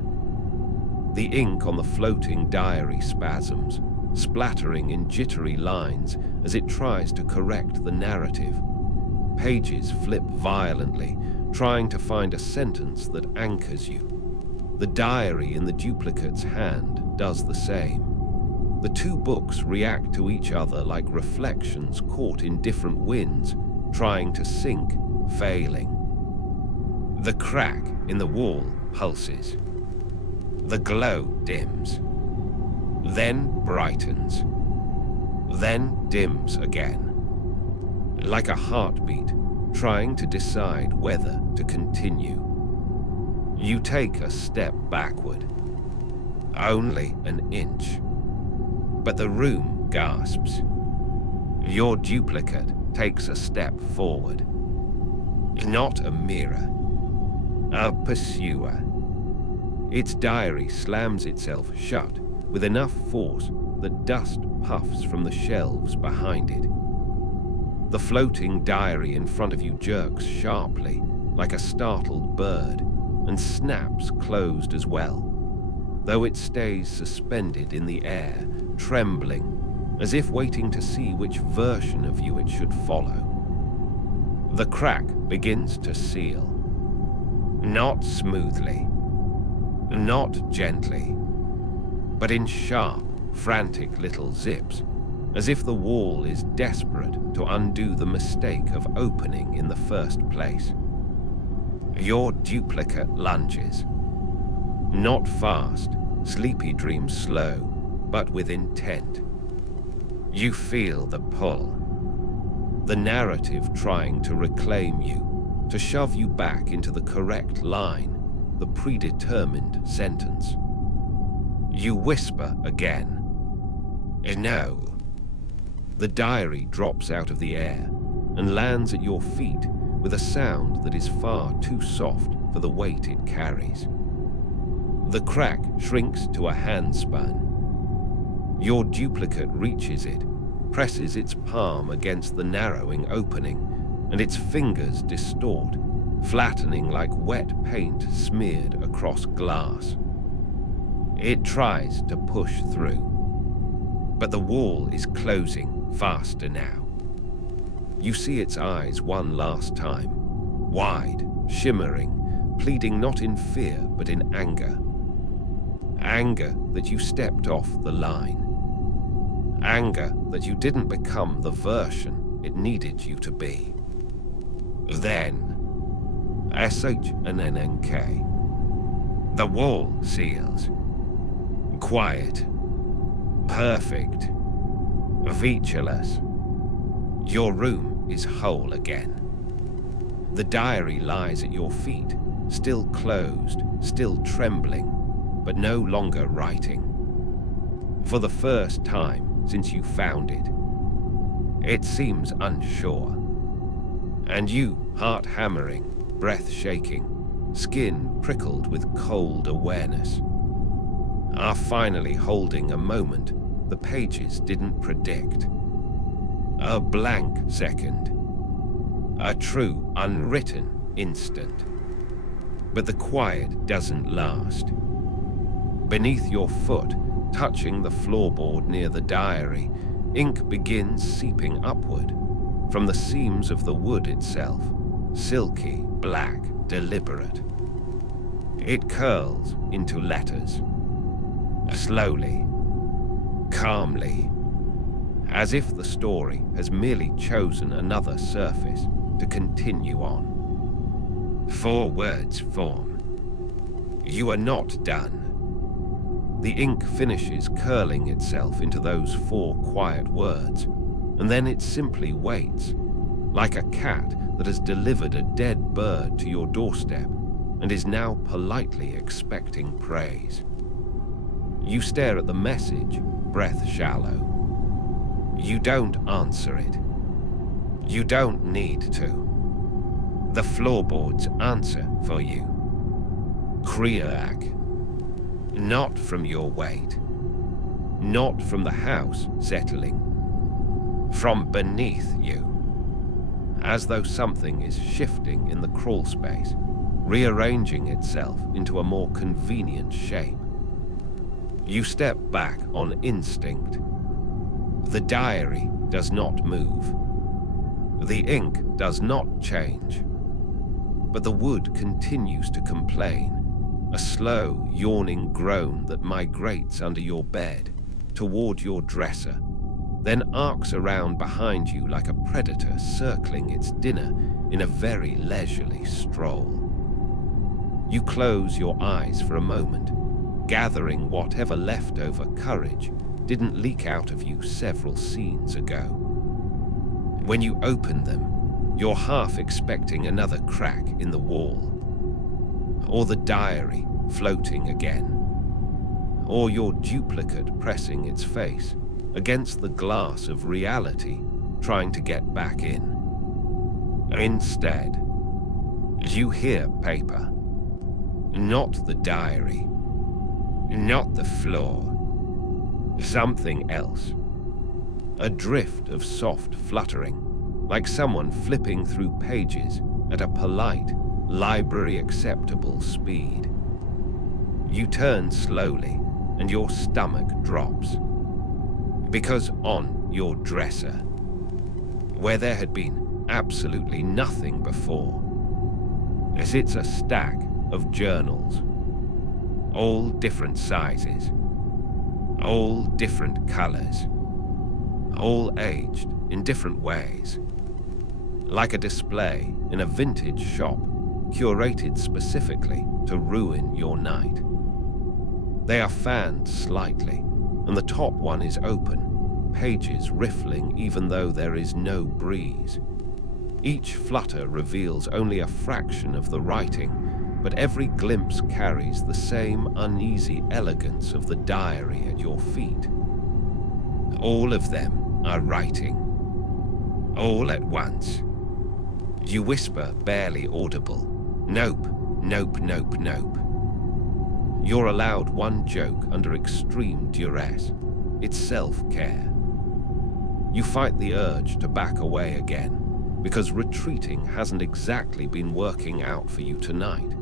The ink on the floating diary spasms, splattering in jittery lines as it tries to correct the narrative. Pages flip violently, trying to find a sentence that anchors you. The diary in the duplicate's hand does the same. The two books react to each other like reflections caught in different winds, trying to sync, failing. The crack in the wall pulses. The glow dims, then brightens, then dims again, like a heartbeat trying to decide whether to continue. You take a step backward, only an inch, but the room gasps. Your duplicate takes a step forward. Not a mirror, a pursuer. Its diary slams itself shut with enough force that dust puffs from the shelves behind it. The floating diary in front of you jerks sharply, like a startled bird, and snaps closed as well, though it stays suspended in the air, trembling, as if waiting to see which version of you it should follow. The crack begins to seal. Not smoothly, not gently, but in sharp, frantic little zips, as if the wall is desperate to undo the mistake of opening in the first place. Your duplicate lunges. Not fast, sleepy dreams slow, but with intent. You feel the pull. The narrative trying to reclaim you, to shove you back into the correct line, the predetermined sentence. You whisper again. No. The diary drops out of the air and lands at your feet with a sound that is far too soft for the weight it carries. The crack shrinks to a handspan. Your duplicate reaches it, presses its palm against the narrowing opening, and its fingers distort, flattening like wet paint smeared across glass. It tries to push through, but the wall is closing faster now. You see its eyes one last time, wide, shimmering, pleading not in fear but in anger. Anger that you stepped off the line. Anger that you didn't become the version it needed you to be. Then, SHNNK. The wall seals. Quiet. Perfect. Featureless. Your room is whole again. The diary lies at your feet, still closed, still trembling, but no longer writing. For the first time since you found it, it seems unsure. And you, heart hammering, breath shaking, skin prickled with cold awareness, are finally holding a moment the pages didn't predict. A blank second. A true, unwritten instant. But the quiet doesn't last. Beneath your foot, touching the floorboard near the diary, ink begins seeping upward from the seams of the wood itself, silky, black, deliberate. It curls into letters. Slowly, calmly, as if the story has merely chosen another surface to continue on. 4 words form. You are not done. The ink finishes curling itself into those 4 quiet words, and then it simply waits, like a cat that has delivered a dead bird to your doorstep and is now politely expecting praise. You stare at the message, breath shallow. You don't answer it. You don't need to. The floorboards answer for you. Kriak. Not from your weight. Not from the house settling. From beneath you. As though something is shifting in the crawl space, rearranging itself into a more convenient shape. You step back on instinct. The diary does not move. The ink does not change. But the wood continues to complain, a slow, yawning groan that migrates under your bed, toward your dresser, then arcs around behind you like a predator circling its dinner in a very leisurely stroll. You close your eyes for a moment, gathering whatever leftover courage didn't leak out of you several scenes ago. When you open them, you're half expecting another crack in the wall, or the diary floating again, or your duplicate pressing its face against the glass of reality trying to get back in. Instead, you hear paper. Not the diary. Not the floor. Something else. A drift of soft fluttering, like someone flipping through pages at a polite, library-acceptable speed. You turn slowly, and your stomach drops. Because on your dresser, where there had been absolutely nothing before, sits a stack of journals, all different sizes, all different colors, all aged in different ways, like a display in a vintage shop curated specifically to ruin your night. They are fanned slightly, and the top one is open, pages riffling even though there is no breeze. Each flutter reveals only a fraction of the writing, but every glimpse carries the same uneasy elegance of the diary at your feet. All of them are writing, all at once. You whisper, barely audible, "Nope, nope, nope, nope." You're allowed one joke under extreme duress. It's self-care. You fight the urge to back away again, because retreating hasn't exactly been working out for you tonight.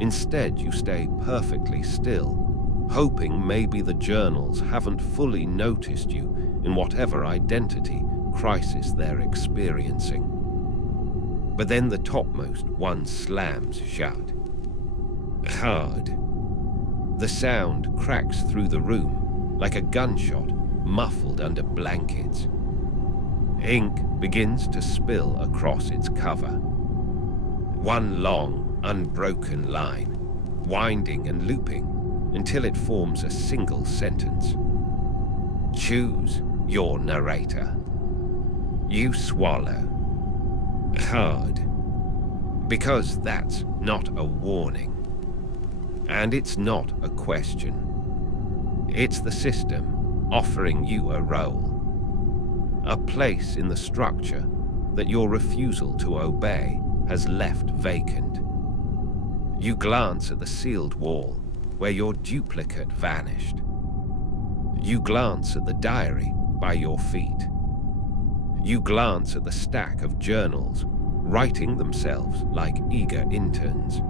Instead, you stay perfectly still, hoping maybe the journals haven't fully noticed you in whatever identity crisis they're experiencing. But then the topmost one slams shut. Hard. The sound cracks through the room like a gunshot muffled under blankets. Ink begins to spill across its cover. One long, unbroken line, winding and looping until it forms a single sentence. Choose your narrator. You swallow. Hard. Because that's not a warning. And it's not a question. It's the system offering you a role. A place in the structure that your refusal to obey has left vacant. You glance at the sealed wall where your duplicate vanished. You glance at the diary by your feet. You glance at the stack of journals, writing themselves like eager interns.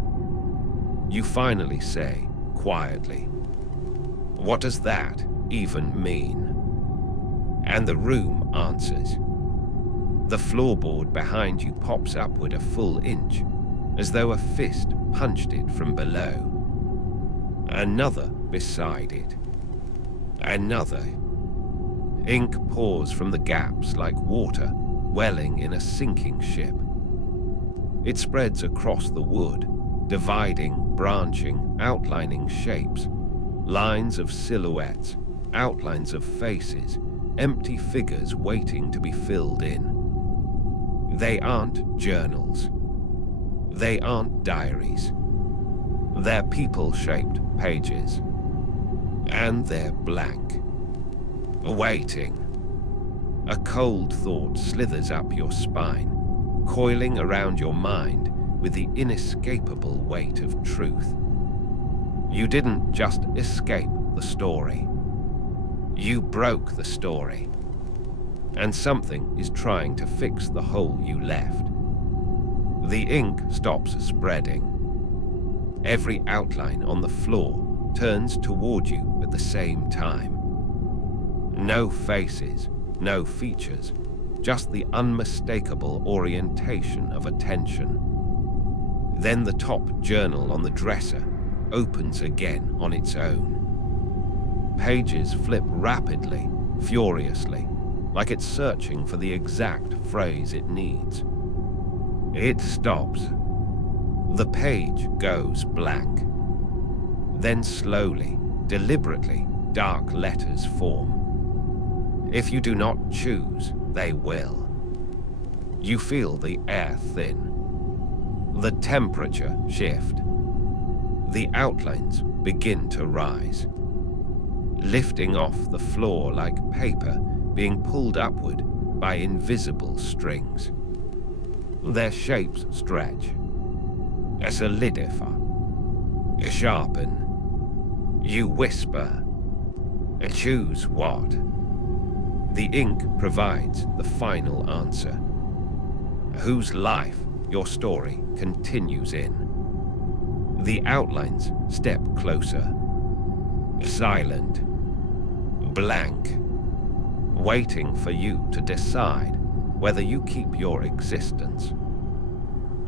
You finally say, quietly, "What does that even mean?" And the room answers. The floorboard behind you pops upward a full inch, as though a fist punched it from below. Another beside it. Another. Ink pours from the gaps like water welling in a sinking ship. It spreads across the wood, dividing, branching, outlining shapes, lines of silhouettes, outlines of faces, empty figures waiting to be filled in. They aren't journals. They aren't diaries. They're people-shaped pages. And they're blank. Waiting. A cold thought slithers up your spine, coiling around your mind with the inescapable weight of truth. You didn't just escape the story. You broke the story. And something is trying to fix the hole you left. The ink stops spreading. Every outline on the floor turns toward you at the same time. No faces, no features, just the unmistakable orientation of attention. Then the top journal on the dresser opens again on its own. Pages flip rapidly, furiously, like it's searching for the exact phrase it needs. It stops. The page goes blank. Then slowly, deliberately, dark letters form. If you do not choose, they will. You feel the air thin. The temperature shift. The outlines begin to rise, lifting off the floor like paper being pulled upward by invisible strings. Their shapes stretch, solidify, sharpen. You whisper, choose what? The ink provides the final answer. Whose life your story continues in. The outlines step closer, silent, blank, waiting for you to decide whether you keep your existence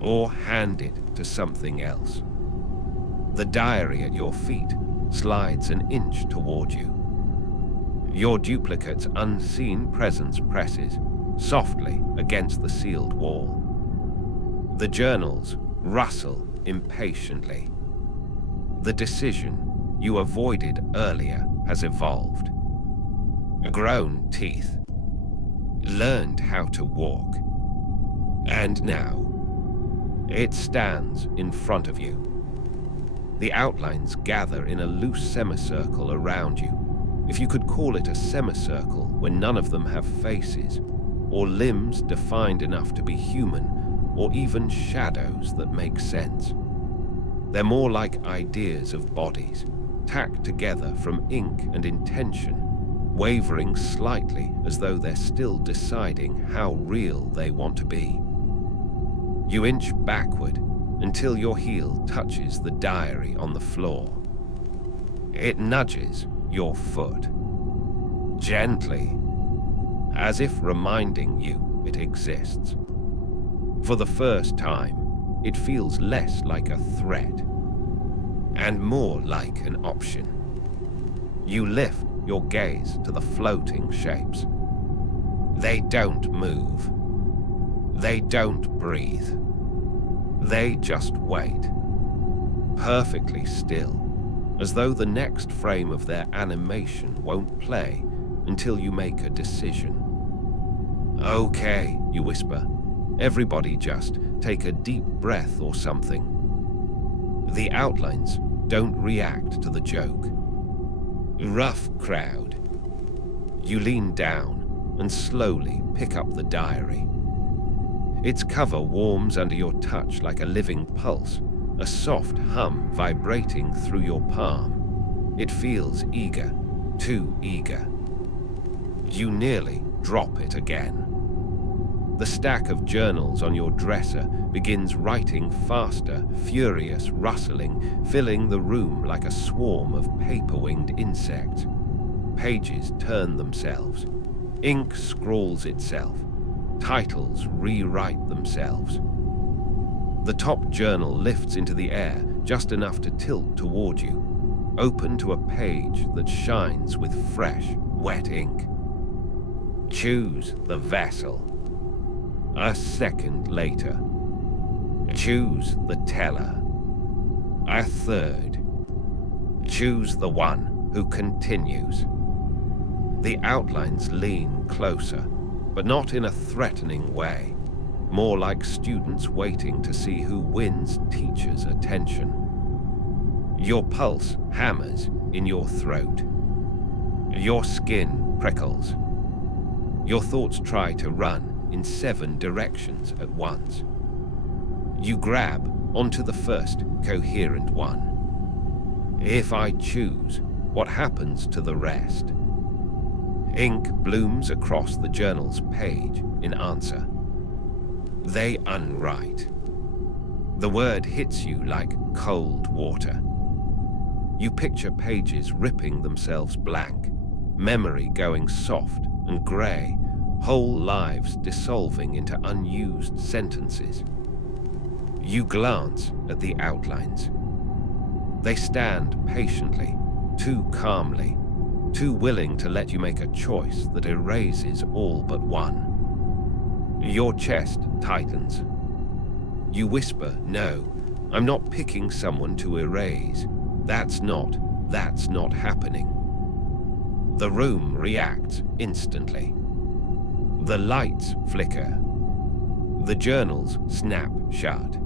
or hand it to something else. The diary at your feet slides an inch toward you. Your duplicate's unseen presence presses softly against the sealed wall. The journals rustle impatiently. The decision you avoided earlier has evolved. Grown teeth, learned how to walk, and now it stands in front of you. The outlines gather in a loose semicircle around you, if you could call it a semicircle when none of them have faces, or limbs defined enough to be human, or even shadows that make sense. They're more like ideas of bodies, tacked together from ink and intention, wavering slightly as though they're still deciding how real they want to be. You inch backward until your heel touches the diary on the floor. It nudges your foot, gently, as if reminding you it exists. For the first time, it feels less like a threat and more like an option. You lift your gaze to the floating shapes. They don't move. They don't breathe. They just wait, perfectly still, as though the next frame of their animation won't play until you make a decision. Okay, you whisper. Everybody just take a deep breath or something. The outlines don't react to the joke. Rough crowd. You lean down and slowly pick up the diary. Its cover warms under your touch like a living pulse, a soft hum vibrating through your palm. It feels eager, too eager. You nearly drop it again. The stack of journals on your dresser begins writing faster, furious rustling, filling the room like a swarm of paper-winged insects. Pages turn themselves. Ink scrawls itself. Titles rewrite themselves. The top journal lifts into the air just enough to tilt toward you, open to a page that shines with fresh, wet ink. Choose the vessel. A second later. Choose the teller. A third. Choose the one who continues. The outlines lean closer, but not in a threatening way, more like students waiting to see who wins teachers' attention. Your pulse hammers in your throat. Your skin prickles. Your thoughts try to run in 7 directions at once. You grab onto the first coherent one. If I choose, what happens to the rest? Ink blooms across the journal's page in answer. They unwrite. The word hits you like cold water. You picture pages ripping themselves blank, memory going soft and grey, whole lives dissolving into unused sentences. You glance at the outlines. They stand patiently, too calmly, too willing to let you make a choice that erases all but one. Your chest tightens. You whisper, "No, I'm not picking someone to erase. That's not happening." The room reacts instantly. The lights flicker. The journals snap shut.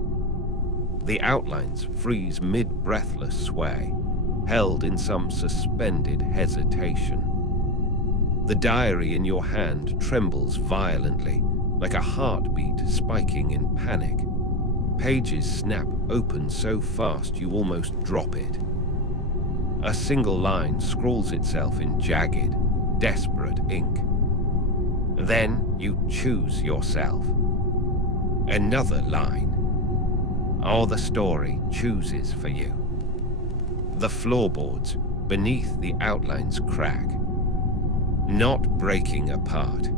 The outlines freeze mid-breathless sway, held in some suspended hesitation. The diary in your hand trembles violently, like a heartbeat spiking in panic. Pages snap open so fast you almost drop it. A single line scrawls itself in jagged, desperate ink. Then you choose yourself. Another line. Or the story chooses for you. The floorboards beneath the outlines crack, not breaking apart,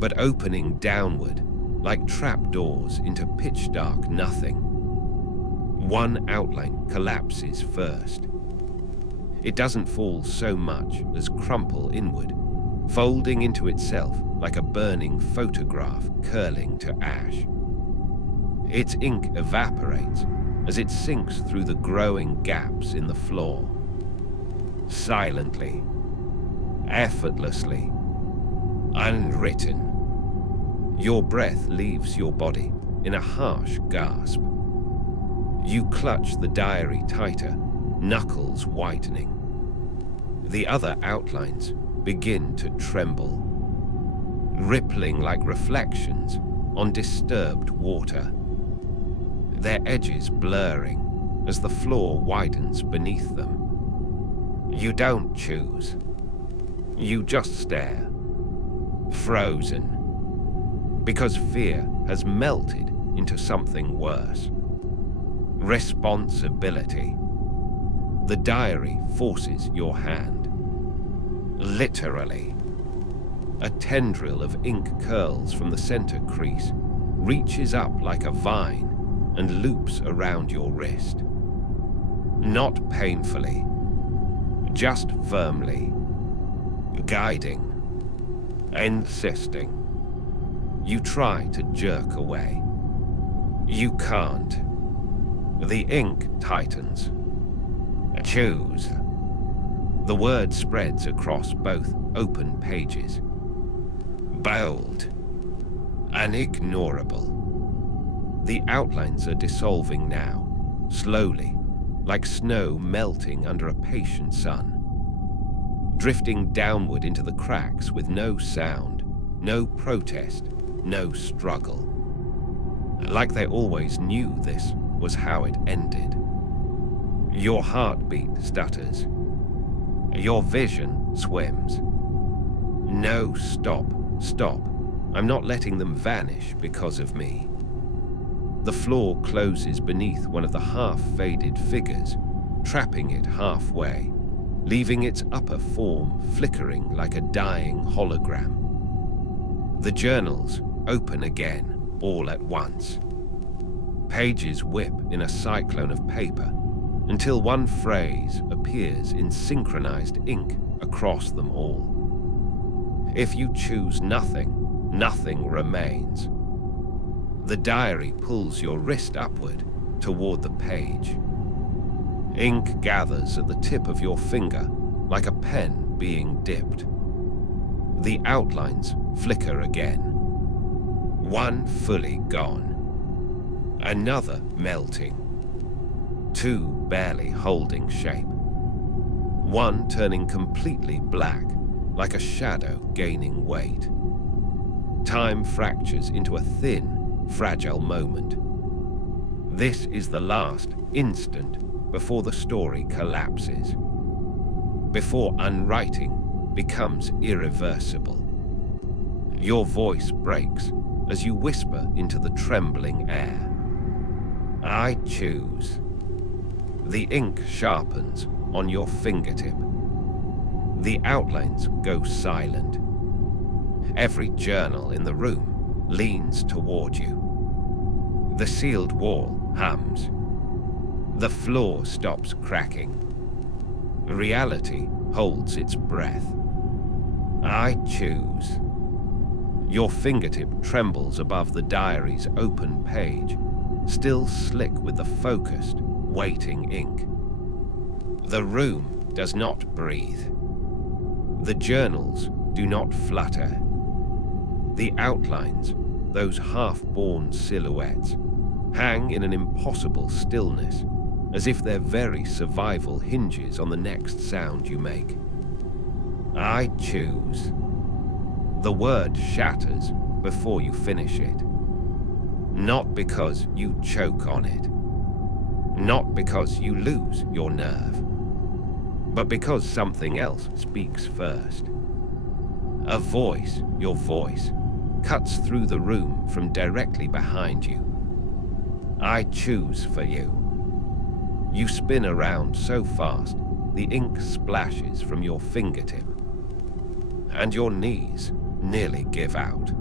but opening downward like trapdoors into pitch-dark nothing. One outline collapses first. It doesn't fall so much as crumple inward, folding into itself like a burning photograph curling to ash. Its ink evaporates as it sinks through the growing gaps in the floor. Silently, effortlessly, unwritten. Your breath leaves your body in a harsh gasp. You clutch the diary tighter, knuckles whitening. The other outlines begin to tremble, rippling like reflections on disturbed water. Their edges blurring as the floor widens beneath them. You don't choose. You just stare, frozen, because fear has melted into something worse. Responsibility. The diary forces your hand. Literally. A tendril of ink curls from the center crease, reaches up like a vine, and loops around your wrist. Not painfully, just firmly, guiding, insisting. You try to jerk away. You can't. The ink tightens. Choose. The word spreads across both open pages. Bold. Unignorable. The outlines are dissolving now, slowly, like snow melting under a patient sun. Drifting downward into the cracks with no sound, no protest, no struggle. Like they always knew this was how it ended. Your heartbeat stutters. Your vision swims. No, stop, stop. I'm not letting them vanish because of me. The floor closes beneath one of the half-faded figures, trapping it halfway, leaving its upper form flickering like a dying hologram. The journals open again, all at once. Pages whip in a cyclone of paper until one phrase appears in synchronized ink across them all. If you choose nothing, nothing remains. The diary pulls your wrist upward toward the page. Ink gathers at the tip of your finger like a pen being dipped. The outlines flicker again. One fully gone. Another melting. Two barely holding shape. One turning completely black, like a shadow gaining weight. Time fractures into a thin, fragile moment. This is the last instant before the story collapses. Before unwriting becomes irreversible. Your voice breaks as you whisper into the trembling air. I choose. The ink sharpens on your fingertip. The outlines go silent. Every journal in the room leans toward you. The sealed wall hums. The floor stops cracking. Reality holds its breath. I choose. Your fingertip trembles above the diary's open page, still slick with the focused, waiting ink. The room does not breathe. The journals do not flutter. The outlines, those half-born silhouettes, hang in an impossible stillness, as if their very survival hinges on the next sound you make. I choose. The word shatters before you finish it. Not because you choke on it. Not because you lose your nerve. But because something else speaks first. A voice, your voice, cuts through the room from directly behind you. I choose for you. You spin around so fast, the ink splashes from your fingertip, and your knees nearly give out.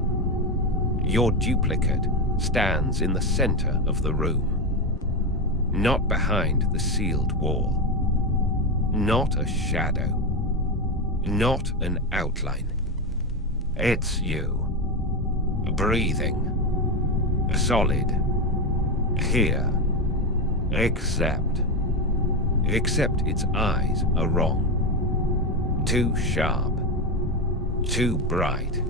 Your duplicate stands in the center of the room, not behind the sealed wall. Not a shadow, not an outline. It's you, breathing, solid, here, except its eyes are wrong. Too sharp, too bright,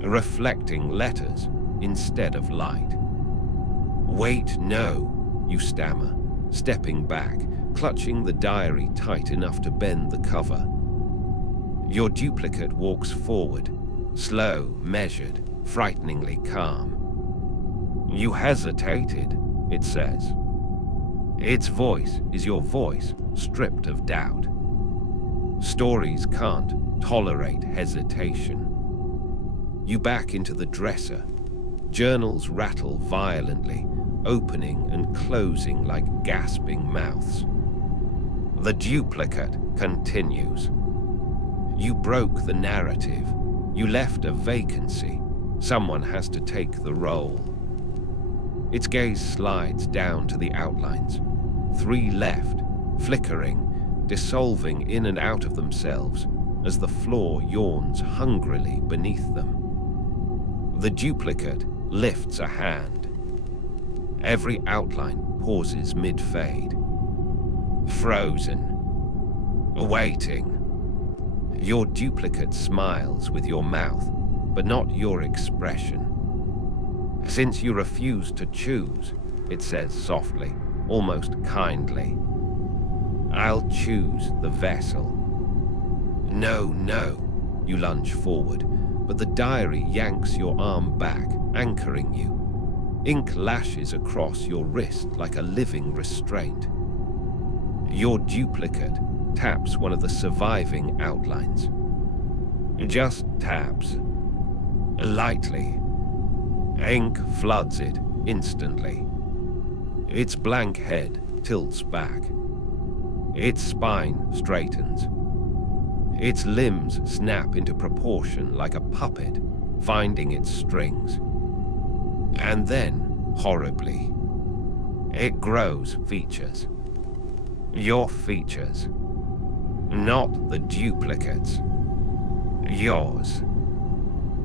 reflecting letters instead of light. Wait, no, you stammer, stepping back, clutching the diary tight enough to bend the cover. Your duplicate walks forward, slow, measured, frighteningly calm. You hesitated, it says. Its voice is your voice, stripped of doubt. Stories can't tolerate hesitation. You back into the dresser. Journals rattle violently, opening and closing like gasping mouths. The duplicate continues. You broke the narrative. You left a vacancy. Someone has to take the role. Its gaze slides down to the outlines. 3 left, flickering, dissolving in and out of themselves as the floor yawns hungrily beneath them. The duplicate lifts a hand. Every outline pauses mid-fade. Frozen. Waiting. Your duplicate smiles with your mouth, but not your expression. Since you refuse to choose, it says softly, almost kindly, I'll choose the vessel. No, no, you lunge forward, but the diary yanks your arm back, anchoring you. Ink lashes across your wrist like a living restraint. Your duplicate taps one of the surviving outlines. Just taps. Lightly. Ink floods it instantly. Its blank head tilts back. Its spine straightens. Its limbs snap into proportion like a puppet finding its strings. And then, horribly, it grows features. Your features. Not the duplicates. Yours.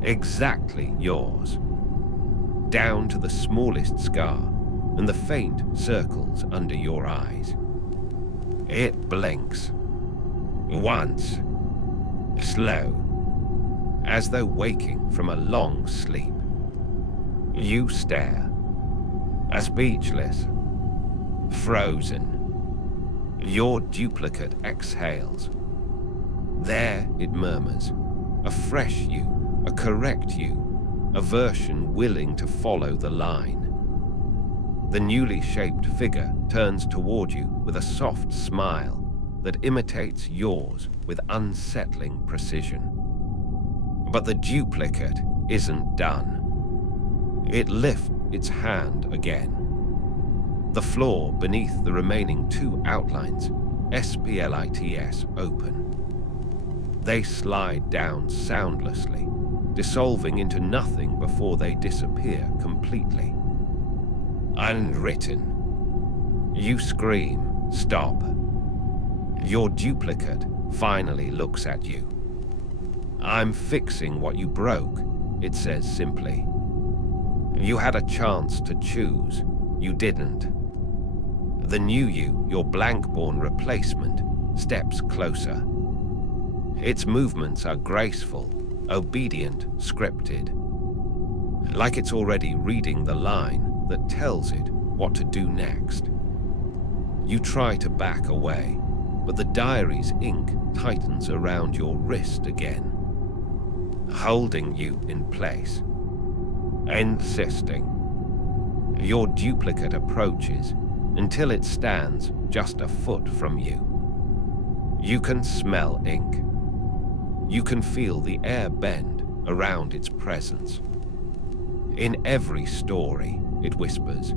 Exactly yours. Down to the smallest scar and the faint circles under your eyes. It blinks. Once. Slow. As though waking from a long sleep. You stare. Speechless. Frozen. Your duplicate exhales. There it murmurs. A fresh you, a correct you, a version willing to follow the line. The newly shaped figure turns toward you with a soft smile that imitates yours with unsettling precision. But the duplicate isn't done. It lifts its hand again. The floor beneath the remaining 2 outlines, SPLITS, open. They slide down soundlessly, dissolving into nothing before they disappear completely. Unwritten. You scream, stop. Your duplicate finally looks at you. I'm fixing what you broke, it says simply. You had a chance to choose. You didn't. The new you, your blank-born replacement, steps closer. Its movements are graceful, obedient, scripted. Like it's already reading the line that tells it what to do next. You try to back away. but the diary's ink tightens around your wrist again, holding you in place, insisting. Your duplicate approaches until it stands just a foot from you. You can smell ink. You can feel the air bend around its presence. In every story, it whispers,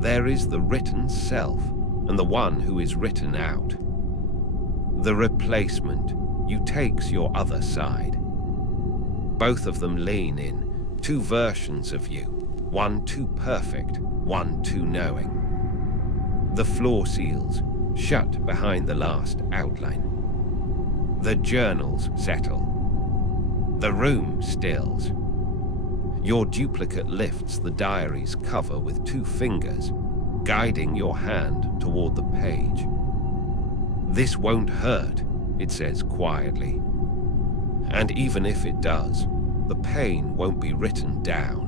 there is the written self and the one who is written out. The replacement you takes your other side. Both of them lean in, two versions of you, one too perfect, one too knowing. The floor seals shut behind the last outline. The journals settle. The room stills. Your duplicate lifts the diary's cover with two fingers, guiding your hand toward the page. This won't hurt, it says quietly. And even if it does, the pain won't be written down.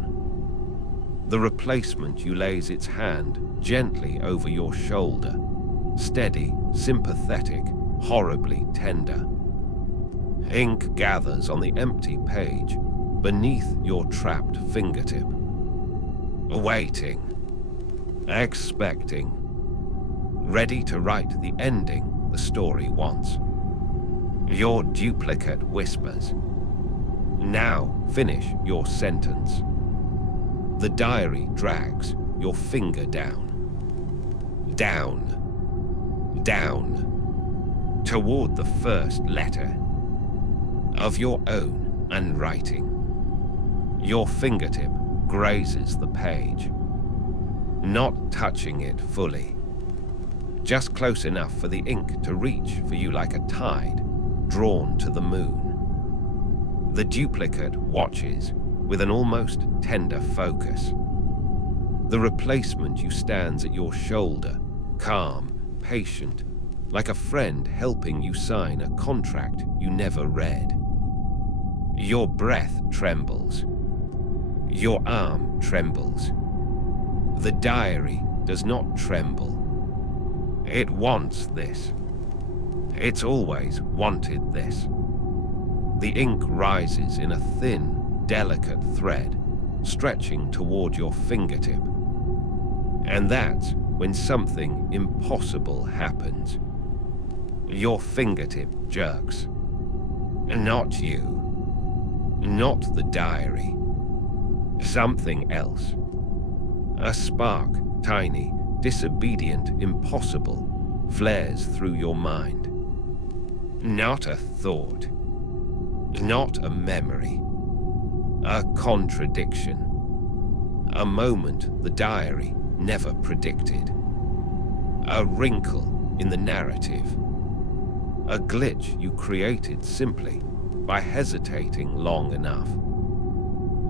The replacement you lays its hand gently over your shoulder, steady, sympathetic, horribly tender. Ink gathers on the empty page beneath your trapped fingertip. Waiting, expecting, ready to write the ending the story wants. Your duplicate whispers, now finish your sentence. The diary drags your finger down, toward the first letter of your own handwriting. Your fingertip grazes the page, not touching it fully, just close enough for the ink to reach for you like a tide drawn to the moon. The duplicate watches with an almost tender focus. The replacement you stands at your shoulder, calm, patient, like a friend helping you sign a contract you never read. Your breath trembles. Your arm trembles. The diary does not tremble. It wants this. It's always wanted this. The ink rises in a thin, delicate thread, stretching toward your fingertip. And that's when something impossible happens. Your fingertip jerks. Not you. Not the diary. Something else. A spark, tiny, disobedient, impossible, flares through your mind. Not a thought. Not a memory. A contradiction. A moment the diary never predicted. A wrinkle in the narrative. A glitch you created simply by hesitating long enough.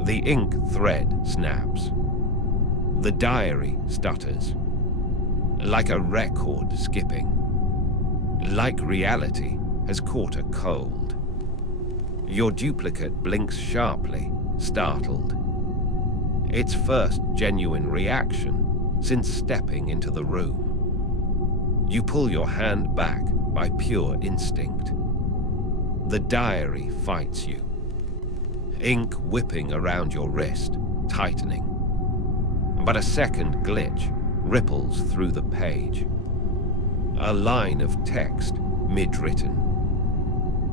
The ink thread snaps. The diary stutters. Like a record skipping. Like reality has caught a cold. Your duplicate blinks sharply, startled. Its first genuine reaction since stepping into the room. You pull your hand back by pure instinct. The diary fights you. Ink whipping around your wrist, tightening. But a second glitch ripples through the page. A line of text, mid-written,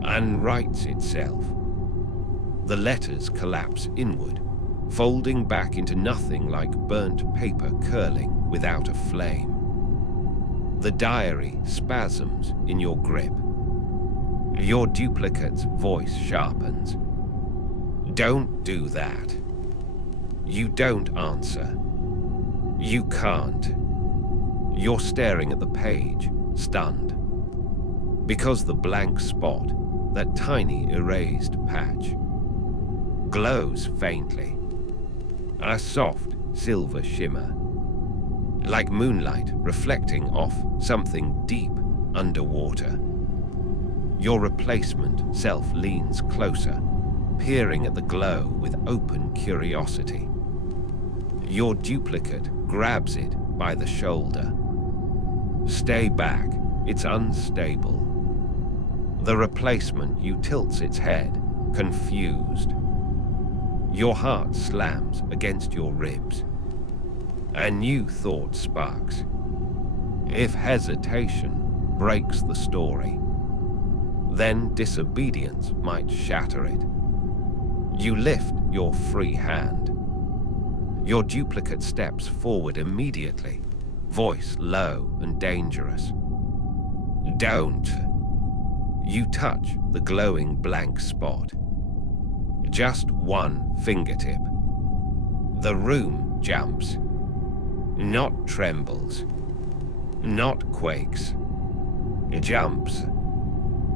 unwrites itself. The letters collapse inward, folding back into nothing like burnt paper curling without a flame. The diary spasms in your grip. Your duplicate's voice sharpens. Don't do that. You don't answer. You can't. You're staring at the page, stunned. Because the blank spot, that tiny erased patch, glows faintly. A soft silver shimmer, like moonlight reflecting off something deep underwater. Your replacement self leans closer, peering at the glow with open curiosity. Your duplicate grabs it by the shoulder. Stay back, it's unstable. The replacement you tilts its head, confused. Your heart slams against your ribs. A new thought sparks. If hesitation breaks the story, then disobedience might shatter it. You lift your free hand. Your duplicate steps forward immediately, voice low and dangerous. Don't. You touch the glowing blank spot. Just one fingertip. The room jumps. Not trembles. Not quakes. It jumps.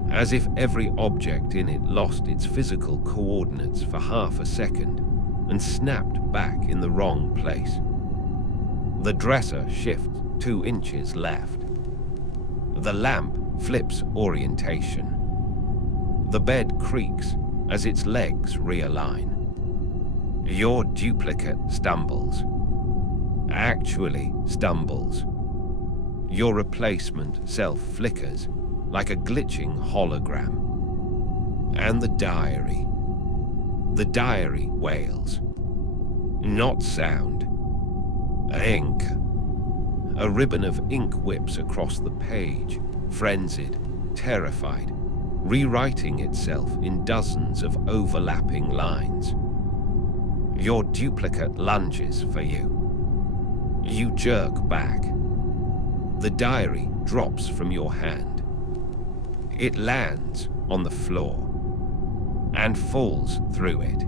As if every object in it lost its physical coordinates for half a second and snapped back in the wrong place. The dresser shifts 2 inches left. The lamp flips orientation. The bed creaks as its legs realign. Your duplicate stumbles. Actually stumbles. Your replacement self flickers like a glitching hologram. And the diary wails. Not sound. Ink. A ribbon of ink whips across the page, frenzied, terrified, rewriting itself in dozens of overlapping lines. Your duplicate lunges for you. You jerk back. The diary drops from your hand. It lands on the floor and falls through it,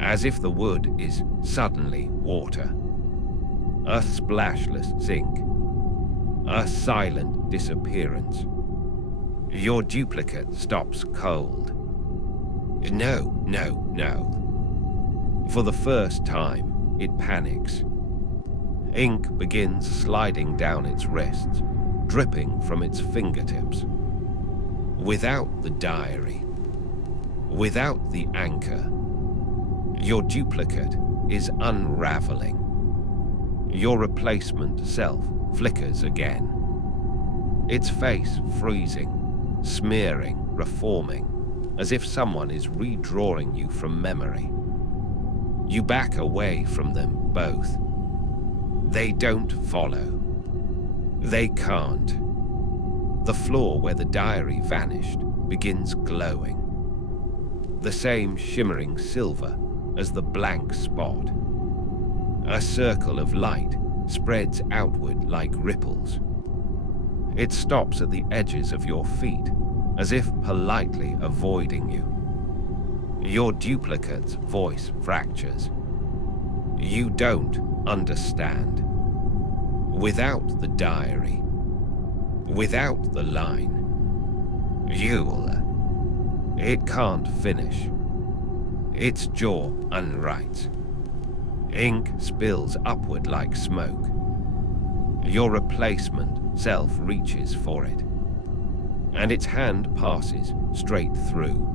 as if the wood is suddenly water. A splashless sink. A silent disappearance. Your duplicate stops cold. No, no, no. For the first time, it panics. Ink begins sliding down its wrists, dripping from its fingertips. Without the diary, without the anchor, your duplicate is unraveling. Your replacement self flickers again. Its face freezing, smearing, reforming, as if someone is redrawing you from memory. You back away from them both. They don't follow. They can't. The floor where the diary vanished begins glowing. The same shimmering silver as the blank spot. A circle of light spreads outward like ripples. It stops at the edges of your feet, as if politely avoiding you. Your duplicate's voice fractures. You don't understand. Without the diary, without the line, it can't finish. Its jaw unwrites. Ink spills upward like smoke. Your replacement self reaches for it, and its hand passes straight through.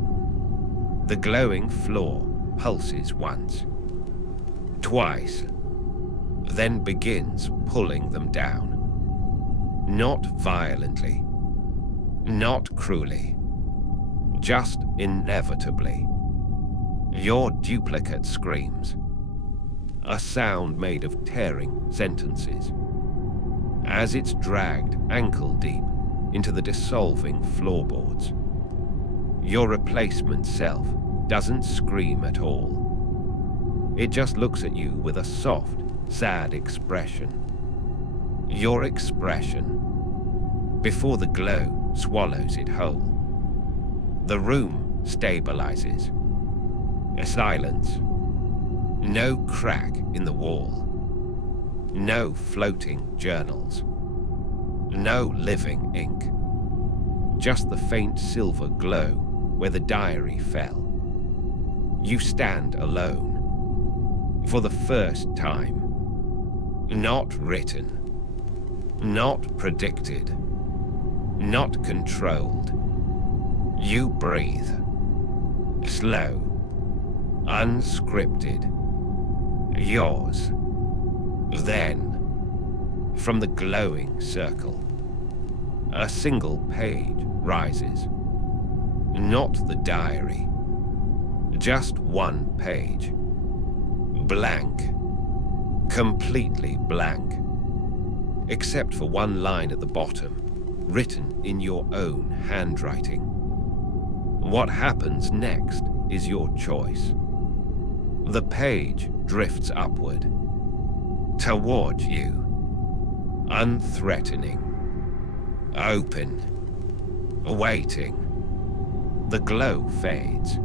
The glowing floor pulses once, twice, then begins pulling them down. Not violently, not cruelly, just inevitably. Your duplicate screams, a sound made of tearing sentences, as it's dragged ankle-deep into the dissolving floorboards. Your replacement self doesn't scream at all. It just looks at you with a soft, sad expression. Your expression, before the glow swallows it whole. The room stabilizes. A silence. No crack in the wall. No floating journals. No living ink. Just the faint silver glow where the diary fell. You stand alone. For the first time. Not written. Not predicted. Not controlled. You breathe. Slow. Unscripted. Yours. Then, from the glowing circle, A single page rises. Not the diary. Just one page. Blank. Completely blank. Except for one line at the bottom, written in your own handwriting. What happens next is your choice. The page drifts upward. Toward you. Unthreatening. Open. Waiting. The glow fades.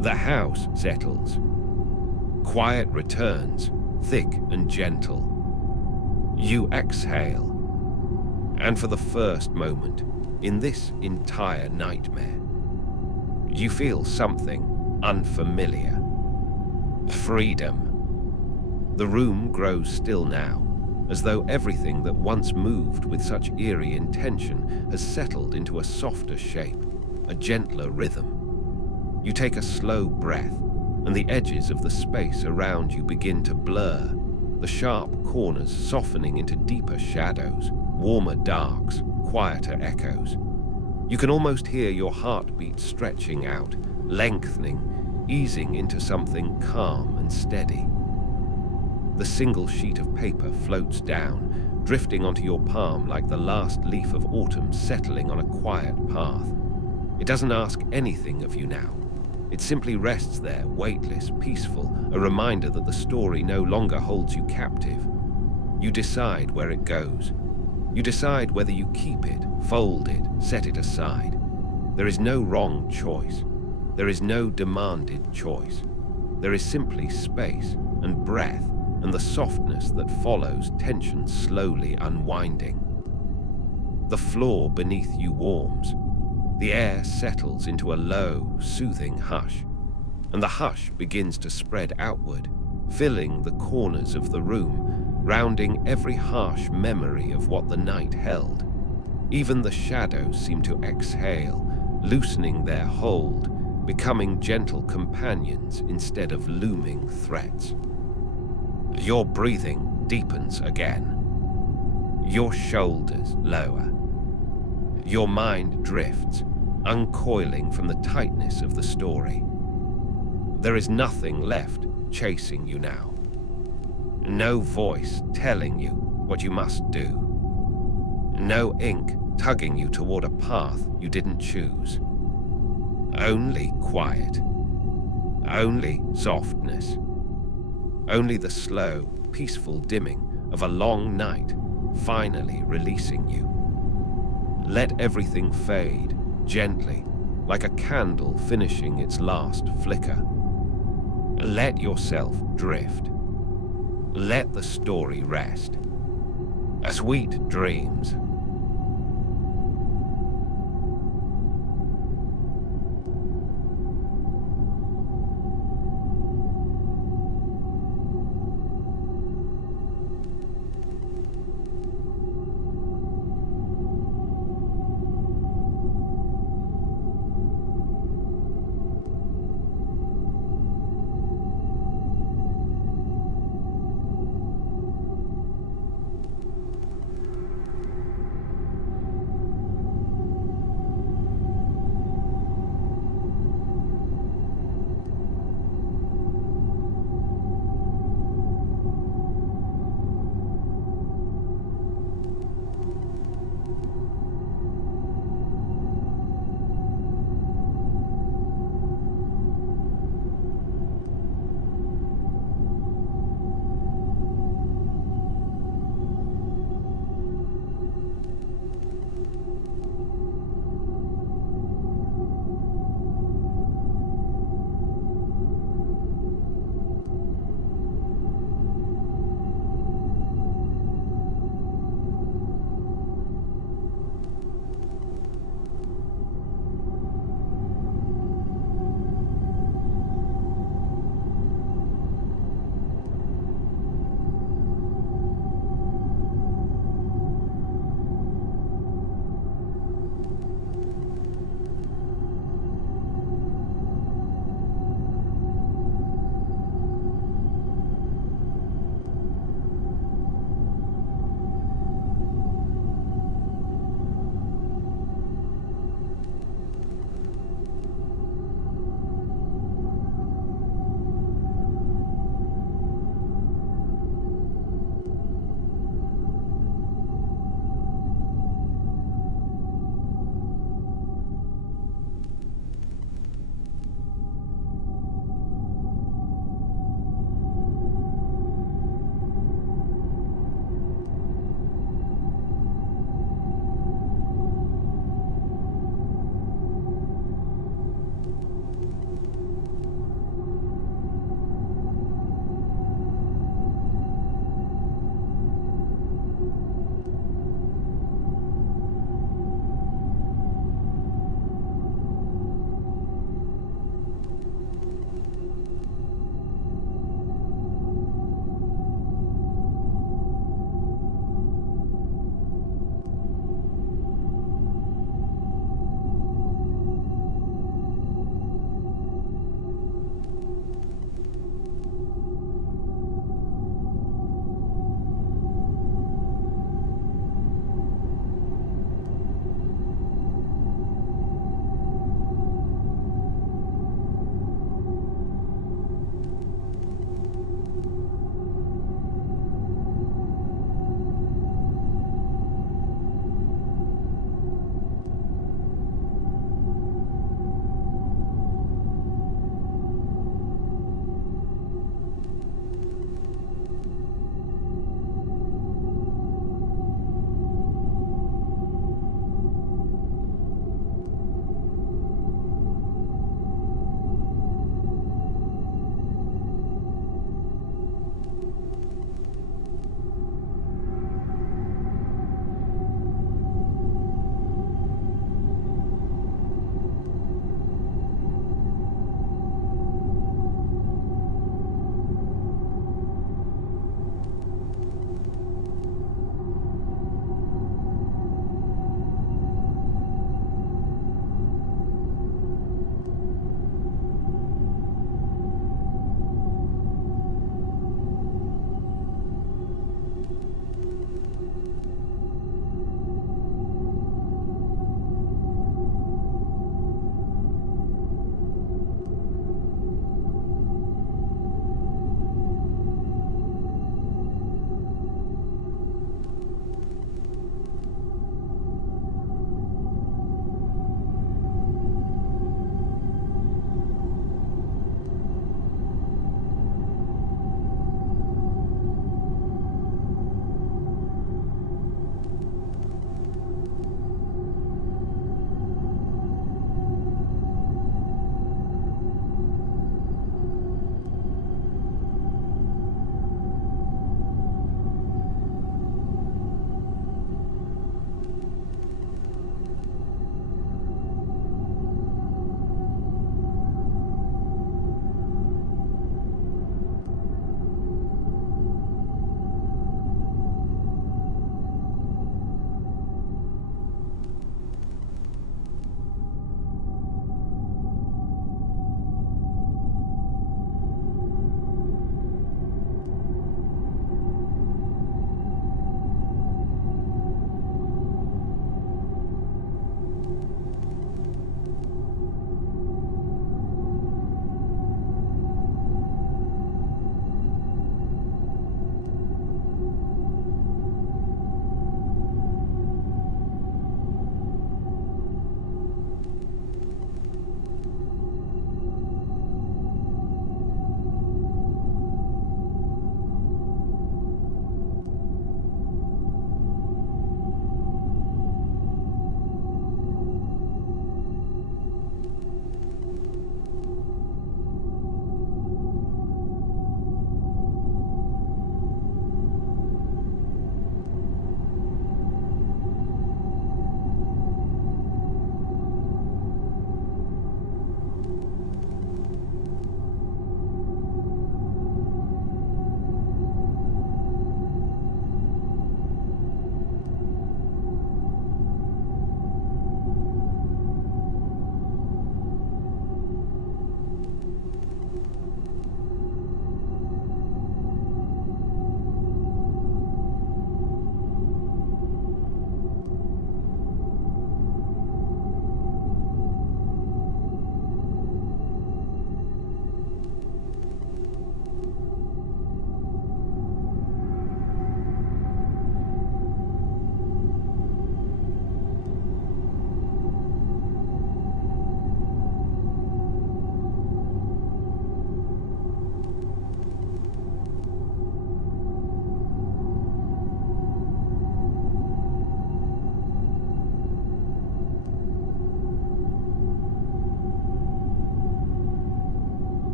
The house settles. Quiet returns, thick and gentle. You exhale. And for the first moment in this entire nightmare, you feel something unfamiliar. Freedom. The room grows still now, as though everything that once moved with such eerie intention has settled into a softer shape, a gentler rhythm. You take a slow breath, and the edges of the space around you begin to blur, the sharp corners softening into deeper shadows, warmer darks, quieter echoes. You can almost hear your heartbeat stretching out, lengthening, easing into something calm and steady. The single sheet of paper floats down, drifting onto your palm like the last leaf of autumn settling on a quiet path. It doesn't ask anything of you now. It simply rests there, weightless, peaceful, a reminder that the story no longer holds you captive. You decide where it goes. You decide whether you keep it, fold it, set it aside. There is no wrong choice. There is no demanded choice. There is simply space and breath and the softness that follows tension slowly unwinding. The floor beneath you warms. The air settles into a low, soothing hush, and the hush begins to spread outward, filling the corners of the room, rounding every harsh memory of what the night held. Even the shadows seem to exhale, loosening their hold, becoming gentle companions instead of looming threats. Your breathing deepens again. Your shoulders lower. Your mind drifts, uncoiling from the tightness of the story. There is nothing left chasing you now. No voice telling you what you must do. No ink tugging you toward a path you didn't choose. Only quiet. Only softness. Only the slow, peaceful dimming of a long night finally releasing you. Let everything fade, gently, like a candle finishing its last flicker. Let yourself drift. Let the story rest. Sweet dreams.